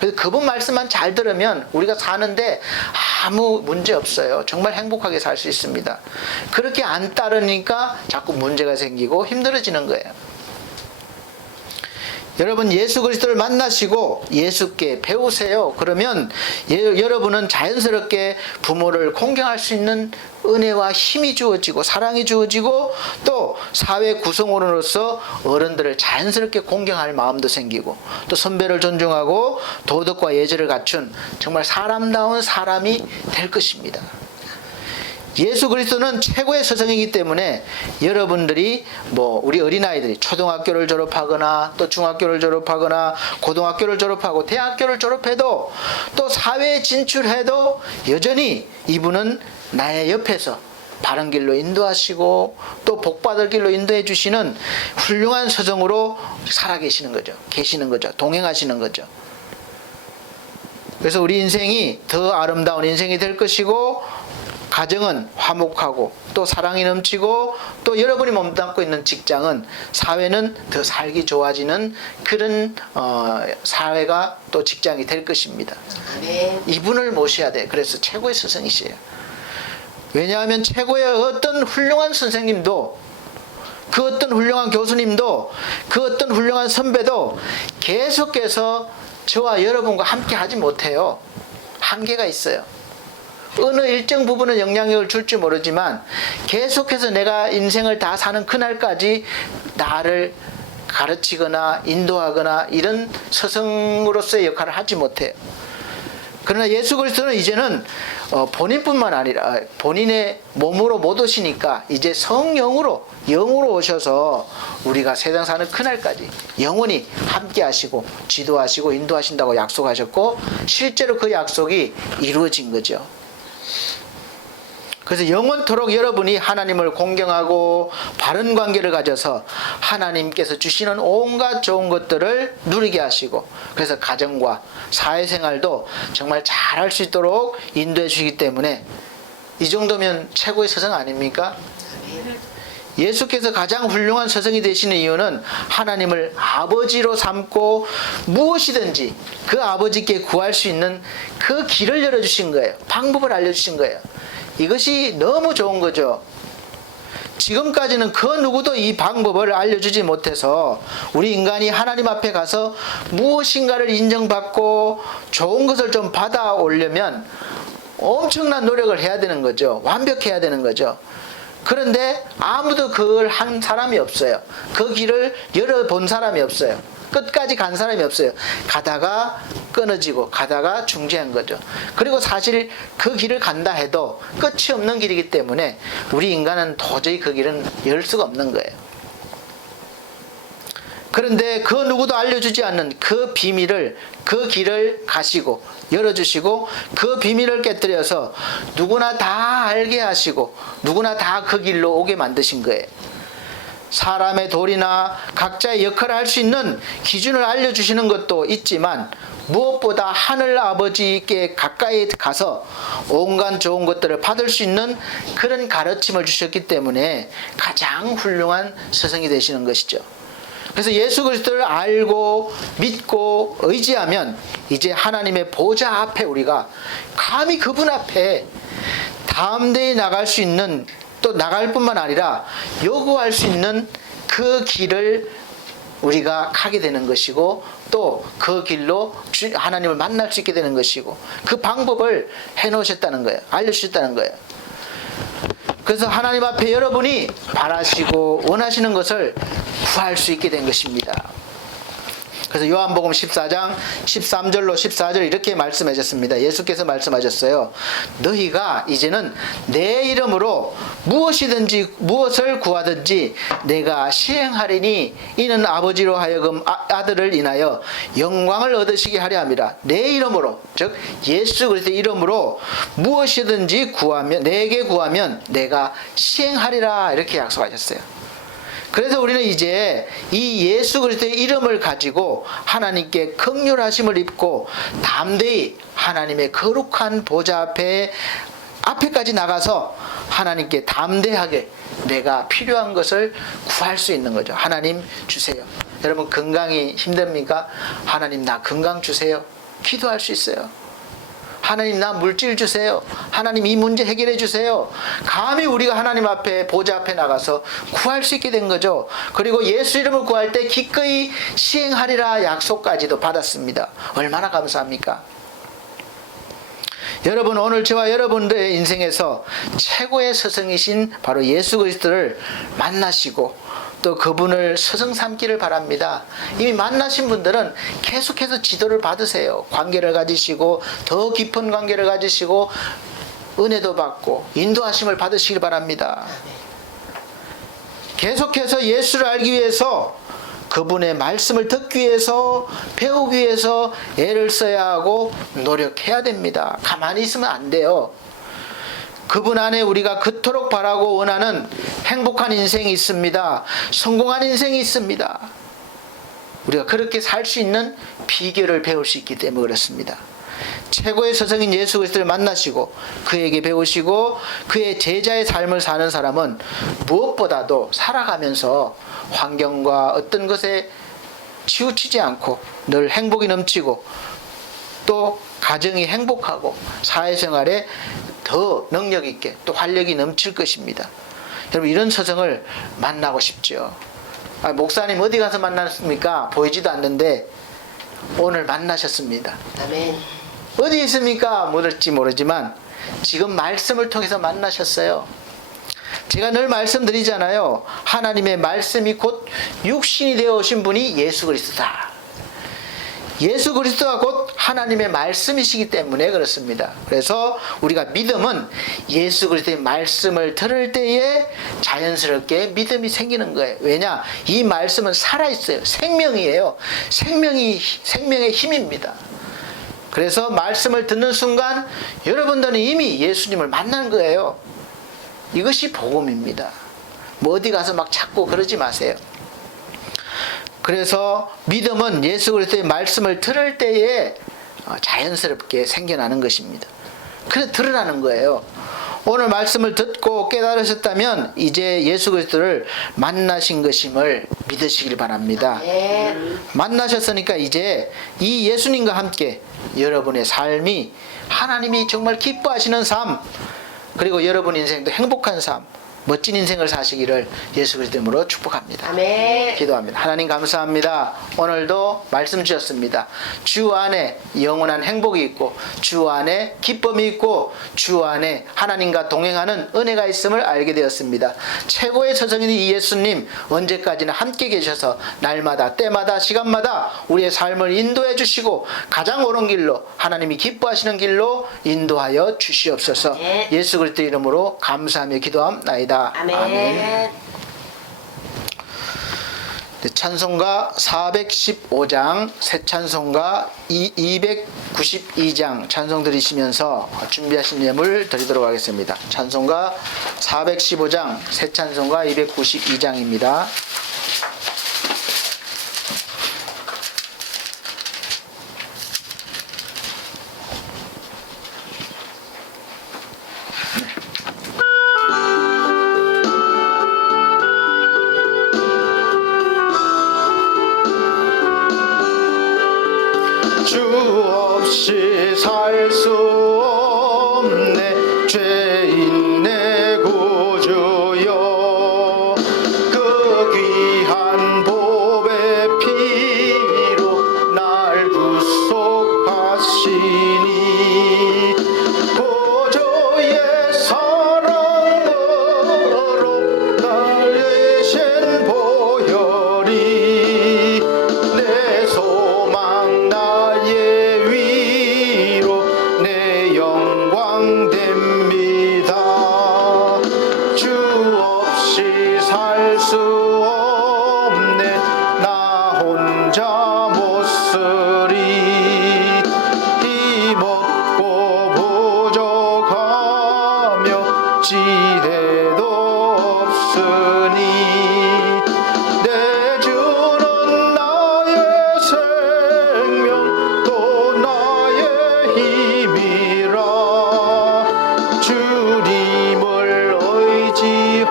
그래서 그분 말씀만 잘 들으면 우리가 사는데 아무 문제 없어요. 정말 행복하게 살 수 있습니다. 그렇게 안 따르니까 자꾸 문제가 생기고 힘들어지는 거예요. 여러분 예수 그리스도를 만나시고 예수께 배우세요. 그러면 여러분은 자연스럽게 부모를 공경할 수 있는 은혜와 힘이 주어지고 사랑이 주어지고 또 사회 구성원으로서 어른들을 자연스럽게 공경할 마음도 생기고 또 선배를 존중하고 도덕과 예절을 갖춘 정말 사람다운 사람이 될 것입니다. 예수 그리스도는 최고의 스승이기 때문에 여러분들이 우리 어린아이들이 초등학교를 졸업하거나 또 중학교를 졸업하거나 고등학교를 졸업하고 대학교를 졸업해도 또 사회에 진출해도 여전히 이분은 나의 옆에서 바른 길로 인도하시고 또 복받을 길로 인도해 주시는 훌륭한 스승으로 살아계시는 거죠. 계시는 거죠. 동행하시는 거죠. 그래서 우리 인생이 더 아름다운 인생이 될 것이고 가정은 화목하고 또 사랑이 넘치고 또 여러분이 몸담고 있는 직장은 사회는 더 살기 좋아지는 그런 사회가 또 직장이 될 것입니다. 네. 이분을 모셔야 돼. 그래서 최고의 스승이시에요. 왜냐하면 최고의 어떤 훌륭한 선생님도 그 어떤 훌륭한 교수님도 그 어떤 훌륭한 선배도 계속해서 저와 여러분과 함께 하지 못해요. 한계가 있어요. 어느 일정 부분은 영향력을 줄지 모르지만 계속해서 내가 인생을 다 사는 그날까지 나를 가르치거나 인도하거나 이런 스승으로서의 역할을 하지 못해요. 그러나 예수 그리스도는 이제는 본인뿐만 아니라 본인의 몸으로 못 오시니까 이제 성령으로 영으로 오셔서 우리가 세상 사는 그날까지 영원히 함께 하시고 지도하시고 인도하신다고 약속하셨고 실제로 그 약속이 이루어진 거죠. 그래서 영원토록 여러분이 하나님을 공경하고 바른 관계를 가져서 하나님께서 주시는 온갖 좋은 것들을 누리게 하시고 그래서 가정과 사회생활도 정말 잘할 수 있도록 인도해 주시기 때문에 이 정도면 최고의 스승 아닙니까? 예수께서 가장 훌륭한 스승이 되시는 이유는 하나님을 아버지로 삼고 무엇이든지 그 아버지께 구할 수 있는 그 길을 열어주신 거예요. 방법을 알려주신 거예요. 이것이 너무 좋은 거죠. 지금까지는 그 누구도 이 방법을 알려주지 못해서 우리 인간이 하나님 앞에 가서 무엇인가를 인정받고 좋은 것을 좀 받아오려면 엄청난 노력을 해야 되는 거죠. 완벽해야 되는 거죠. 그런데 아무도 그걸 한 사람이 없어요. 그 길을 열어본 사람이 없어요. 끝까지 간 사람이 없어요. 가다가 끊어지고 가다가 중지한 거죠. 그리고 사실 그 길을 간다 해도 끝이 없는 길이기 때문에 우리 인간은 도저히 그 길은 열 수가 없는 거예요. 그런데 그 누구도 알려주지 않는 그 비밀을 그 길을 가시고 열어주시고 그 비밀을 깨뜨려서 누구나 다 알게 하시고 누구나 다 그 길로 오게 만드신 거예요. 사람의 도리나 각자의 역할을 할 수 있는 기준을 알려주시는 것도 있지만 무엇보다 하늘 아버지께 가까이 가서 온갖 좋은 것들을 받을 수 있는 그런 가르침을 주셨기 때문에 가장 훌륭한 스승이 되시는 것이죠. 그래서 예수 그리스도를 알고 믿고 의지하면 이제 하나님의 보좌 앞에 우리가 감히 그분 앞에 담대히 나갈 수 있는 또 나갈 뿐만 아니라 요구할 수 있는 그 길을 우리가 가게 되는 것이고 또 그 길로 하나님을 만날 수 있게 되는 것이고 그 방법을 해놓으셨다는 거예요. 알려주셨다는 거예요. 그래서 하나님 앞에 여러분이 바라시고 원하시는 것을 구할 수 있게 된 것입니다. 그래서 요한복음 14장 13절로 14절 이렇게 말씀하셨습니다. 예수께서 말씀하셨어요. 너희가 이제는 내 이름으로 무엇이든지 무엇을 구하든지 내가 시행하리니 이는 아버지로 하여금 아들을 인하여 영광을 얻으시게 하려 함이라. 내 이름으로 즉 예수 그리스도의 이름으로 무엇이든지 구하면 내게 구하면 내가 시행하리라 이렇게 약속하셨어요. 그래서 우리는 이제 이 예수 그리스도의 이름을 가지고 하나님께 긍휼하심을 입고 담대히 하나님의 거룩한 보좌 앞에까지 나가서 하나님께 담대하게 내가 필요한 것을 구할 수 있는 거죠. 하나님 주세요. 여러분 건강이 힘듭니까? 하나님 나 건강 주세요. 기도할 수 있어요. 하나님 나 물질 주세요. 하나님 이 문제 해결해 주세요. 감히 우리가 하나님 앞에 보좌 앞에 나가서 구할 수 있게 된 거죠. 그리고 예수 이름을 구할 때 기꺼이 시행하리라 약속까지도 받았습니다. 얼마나 감사합니까? 여러분 오늘 저와 여러분들의 인생에서 최고의 스승이신 바로 예수 그리스도를 만나시고 또 그분을 스승 삼기를 바랍니다. 이미 만나신 분들은 계속해서 지도를 받으세요. 관계를 가지시고 더 깊은 관계를 가지시고 은혜도 받고 인도하심을 받으시길 바랍니다. 계속해서 예수를 알기 위해서, 그분의 말씀을 듣기 위해서, 배우기 위해서 애를 써야 하고 노력해야 됩니다. 가만히 있으면 안 돼요. 그분 안에 우리가 그토록 바라고 원하는 행복한 인생이 있습니다. 성공한 인생이 있습니다. 우리가 그렇게 살 수 있는 비결을 배울 수 있기 때문에 그렇습니다. 최고의 스승인 예수 그리스도를 만나시고 그에게 배우시고 그의 제자의 삶을 사는 사람은 무엇보다도 살아가면서 환경과 어떤 것에 치우치지 않고 늘 행복이 넘치고 또 가정이 행복하고 사회생활에 더 능력 있게 또 활력이 넘칠 것입니다. 여러분, 이런 스승을 만나고 싶죠. 목사님 어디 가서 만났습니까? 보이지도 않는데 오늘 만나셨습니다. 아멘. 어디 있습니까? 모를지 모르지만 지금 말씀을 통해서 만나셨어요. 제가 늘 말씀드리잖아요. 하나님의 말씀이 곧 육신이 되어 오신 분이 예수 그리스도다. 예수 그리스도가 곧 하나님의 말씀이시기 때문에 그렇습니다. 그래서 우리가 믿음은 예수 그리스도의 말씀을 들을 때에 자연스럽게 믿음이 생기는 거예요. 왜냐? 이 말씀은 살아있어요. 생명이에요. 생명의 힘입니다. 그래서 말씀을 듣는 순간 여러분들은 이미 예수님을 만난 거예요. 이것이 복음입니다. 뭐 어디 가서 막 찾고 그러지 마세요. 그래서 믿음은 예수 그리스도의 말씀을 들을 때에 자연스럽게 생겨나는 것입니다. 그래서 드러나는 거예요. 오늘 말씀을 듣고 깨달으셨다면 이제 예수 그리스도를 만나신 것임을 믿으시길 바랍니다. 만나셨으니까 이제 이 예수님과 함께 여러분의 삶이 하나님이 정말 기뻐하시는 삶, 그리고 여러분 인생도 행복한 삶, 멋진 인생을 사시기를 예수 그리스도 이름으로 축복합니다. 아멘. 기도합니다. 하나님 감사합니다. 오늘도 말씀 주셨습니다. 주 안에 영원한 행복이 있고 주 안에 기쁨이 있고 주 안에 하나님과 동행하는 은혜가 있음을 알게 되었습니다. 최고의 스승인 이 예수님 언제까지나 함께 계셔서 날마다 때마다 시간마다 우리의 삶을 인도해 주시고 가장 옳은 길로 하나님이 기뻐하시는 길로 인도하여 주시옵소서. 예수 그리스도 이름으로 감사하며 기도함나이다. 아멘. 찬송가 415장, 새 찬송가 292장 찬송 드리시면서 준비하신 예물 드리도록 하겠습니다. 찬송가 415장, 새 찬송가 292장입니다. 주 없이 살 수 없네 죄인 내 구주여 그 귀한 보배 피로 날 구속하시니 보조의 사랑으로 날 대신 보혈이 내 소망 나의 위로 내 영광 됩니다. 주 없이 살 수 없네 나 혼자 못 쓰리 힘없고 부족하며 지혜도 없으니 내 주는 나의 생명 또 나의 힘이라 주님을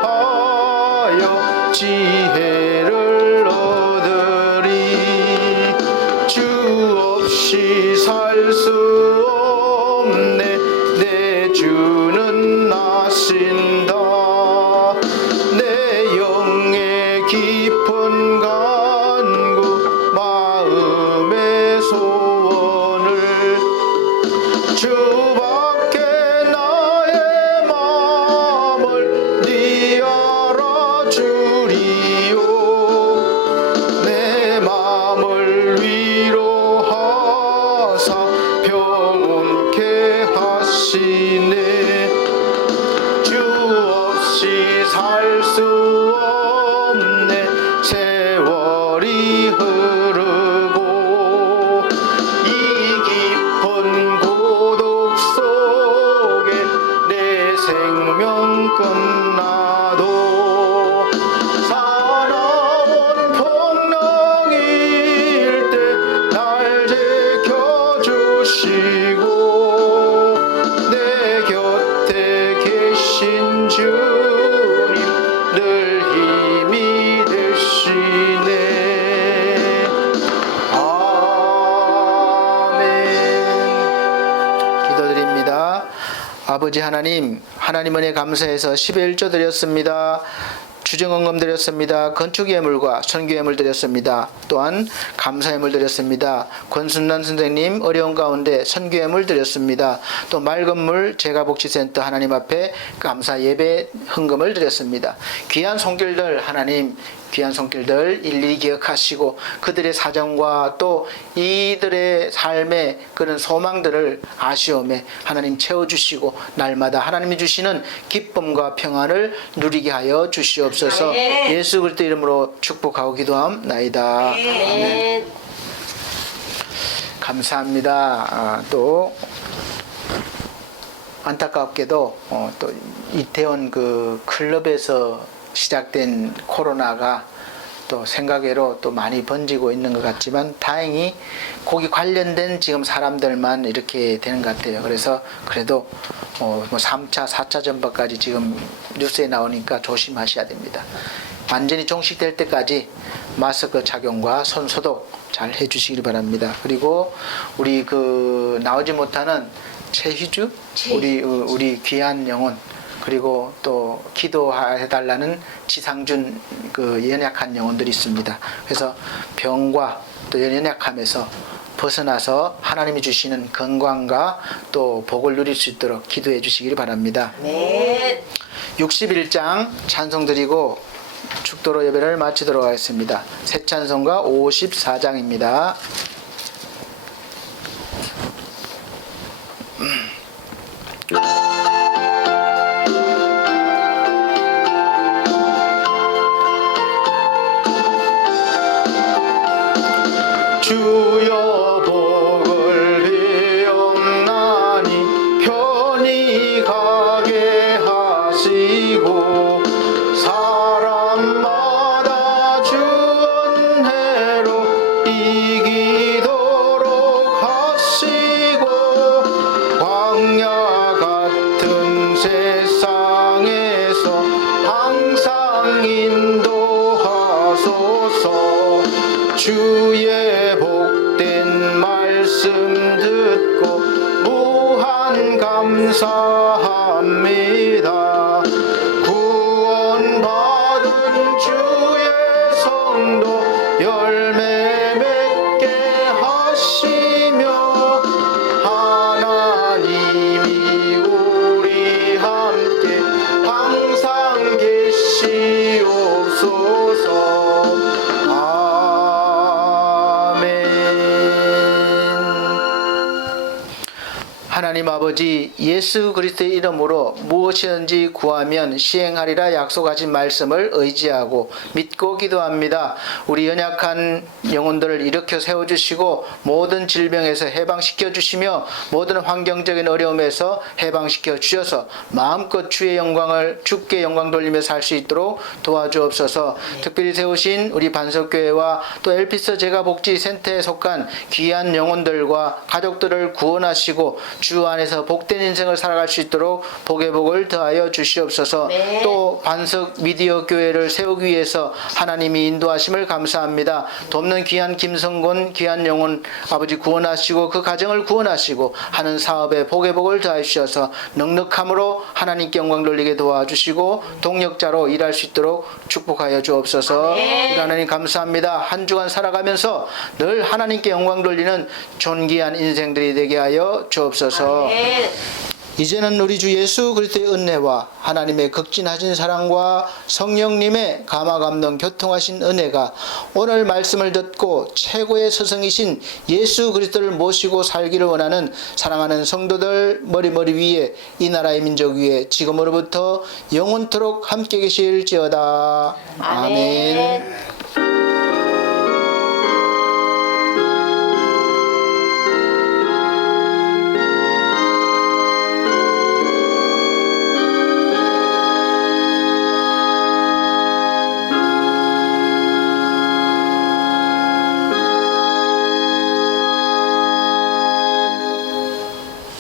의지하여 지혜를 얻으리 주 없이 살 수 없네 내 주는 나신다 내 영의 깊은 간구 마음의 소원을 주밖에 나의 마음을 네 알아주리요 내 마음을 위로하사 평온케 하시네 드립니다. 아버지 하나님, 하나님 은혜 감사해서 11조 드렸습니다. 주정헌금 드렸습니다. 건축 예물과 선교 예물 드렸습니다. 또한 감사 예물 드렸습니다. 권순란 선생님 어려운 가운데 선교 예물 드렸습니다. 또 맑은 물 재가복지센터 하나님 앞에 감사 예배 헌금을 드렸습니다. 귀한 손길들 하나님, 귀한 손길들 일일이 기억하시고 그들의 사정과 또 이들의 삶의 그런 소망들을 아쉬움에 하나님 채워주시고 날마다 하나님이 주시는 기쁨과 평안을 누리게 하여 주시옵소서. 예수 그리스도 이름으로 축복하고 기도함나이다. 아멘. 감사합니다. 또 안타깝게도 또 이태원 그 클럽에서 시작된 코로나가 또 생각외로 또 많이 번지고 있는 것 같지만 다행히 거기 관련된 지금 사람들만 이렇게 되는 것 같아요. 그래서 그래도 뭐 3차, 4차 전파까지 지금 뉴스에 나오니까 조심하셔야 됩니다. 완전히 종식될 때까지 마스크 착용과 손 소독 잘 해주시기 바랍니다. 그리고 우리 그 나오지 못하는 최희주 우리 귀한 영혼 그리고 또 기도해달라는 지상준 그 연약한 영혼들이 있습니다. 그래서 병과 또 연약함에서 벗어나서 하나님이 주시는 건강과 또 복을 누릴 수 있도록 기도해 주시기 바랍니다. 네. 61장 찬송 드리고 축도로 예배를 마치도록 하겠습니다. 새 찬송가 54장입니다. 주여 복을 비옵나니 편히 가게 하시고 사람마다 주 은혜로 이기도록 하시고 광야 같은 세상에서 항상 인도하소서. 주의 복된 말씀 듣고 무한 감사합니다. 구원받은 주의 성도 열매 맺게 하시며 하나님이 우리 함께 항상 계시옵소서. 하나님 아버지, 예수 그리스도의 이름으로 무엇이든지 구하면 시행하리라 약속하신 말씀을 의지하고 믿고 기도합니다. 우리 연약한 영혼들을 일으켜 세워주시고 모든 질병에서 해방시켜 주시며 모든 환경적인 어려움에서 해방시켜 주셔서 마음껏 주의 영광을 주께 영광 돌리며 살 수 있도록 도와주옵소서. 특별히 세우신 우리 반석교회와 또 엘피스 재가복지센터에 속한 귀한 영혼들과 가족들을 구원하시고 주 안에서 복된 인생을 살아갈 수 있도록 복의 복을 더하여 주시옵소서. 네. 또 반석 미디어 교회를 세우기 위해서 하나님이 인도하심을 감사합니다. 돕는 귀한 김성곤 귀한 영혼 아버지 구원하시고 그 가정을 구원하시고 하는 사업에 복의 복을 더하여 주셔서 넉넉함으로 하나님께 영광 돌리게 도와주시고 동력자로 일할 수 있도록 축복하여 주옵소서. 네. 우리 하나님 감사합니다. 한 주간 살아가면서 늘 하나님께 영광 돌리는 존귀한 인생들이 되게 하여 주옵소서. 네. 이제는 우리 주 예수 그리스도의 은혜와 하나님의 극진하신 사랑과 성령님의 감화감동 교통하신 은혜가 오늘 말씀을 듣고 최고의 스승이신 예수 그리스도를 모시고 살기를 원하는 사랑하는 성도들 머리 위에 이 나라의 민족 위에 지금으로부터 영원토록 함께 계실지어다. 아멘.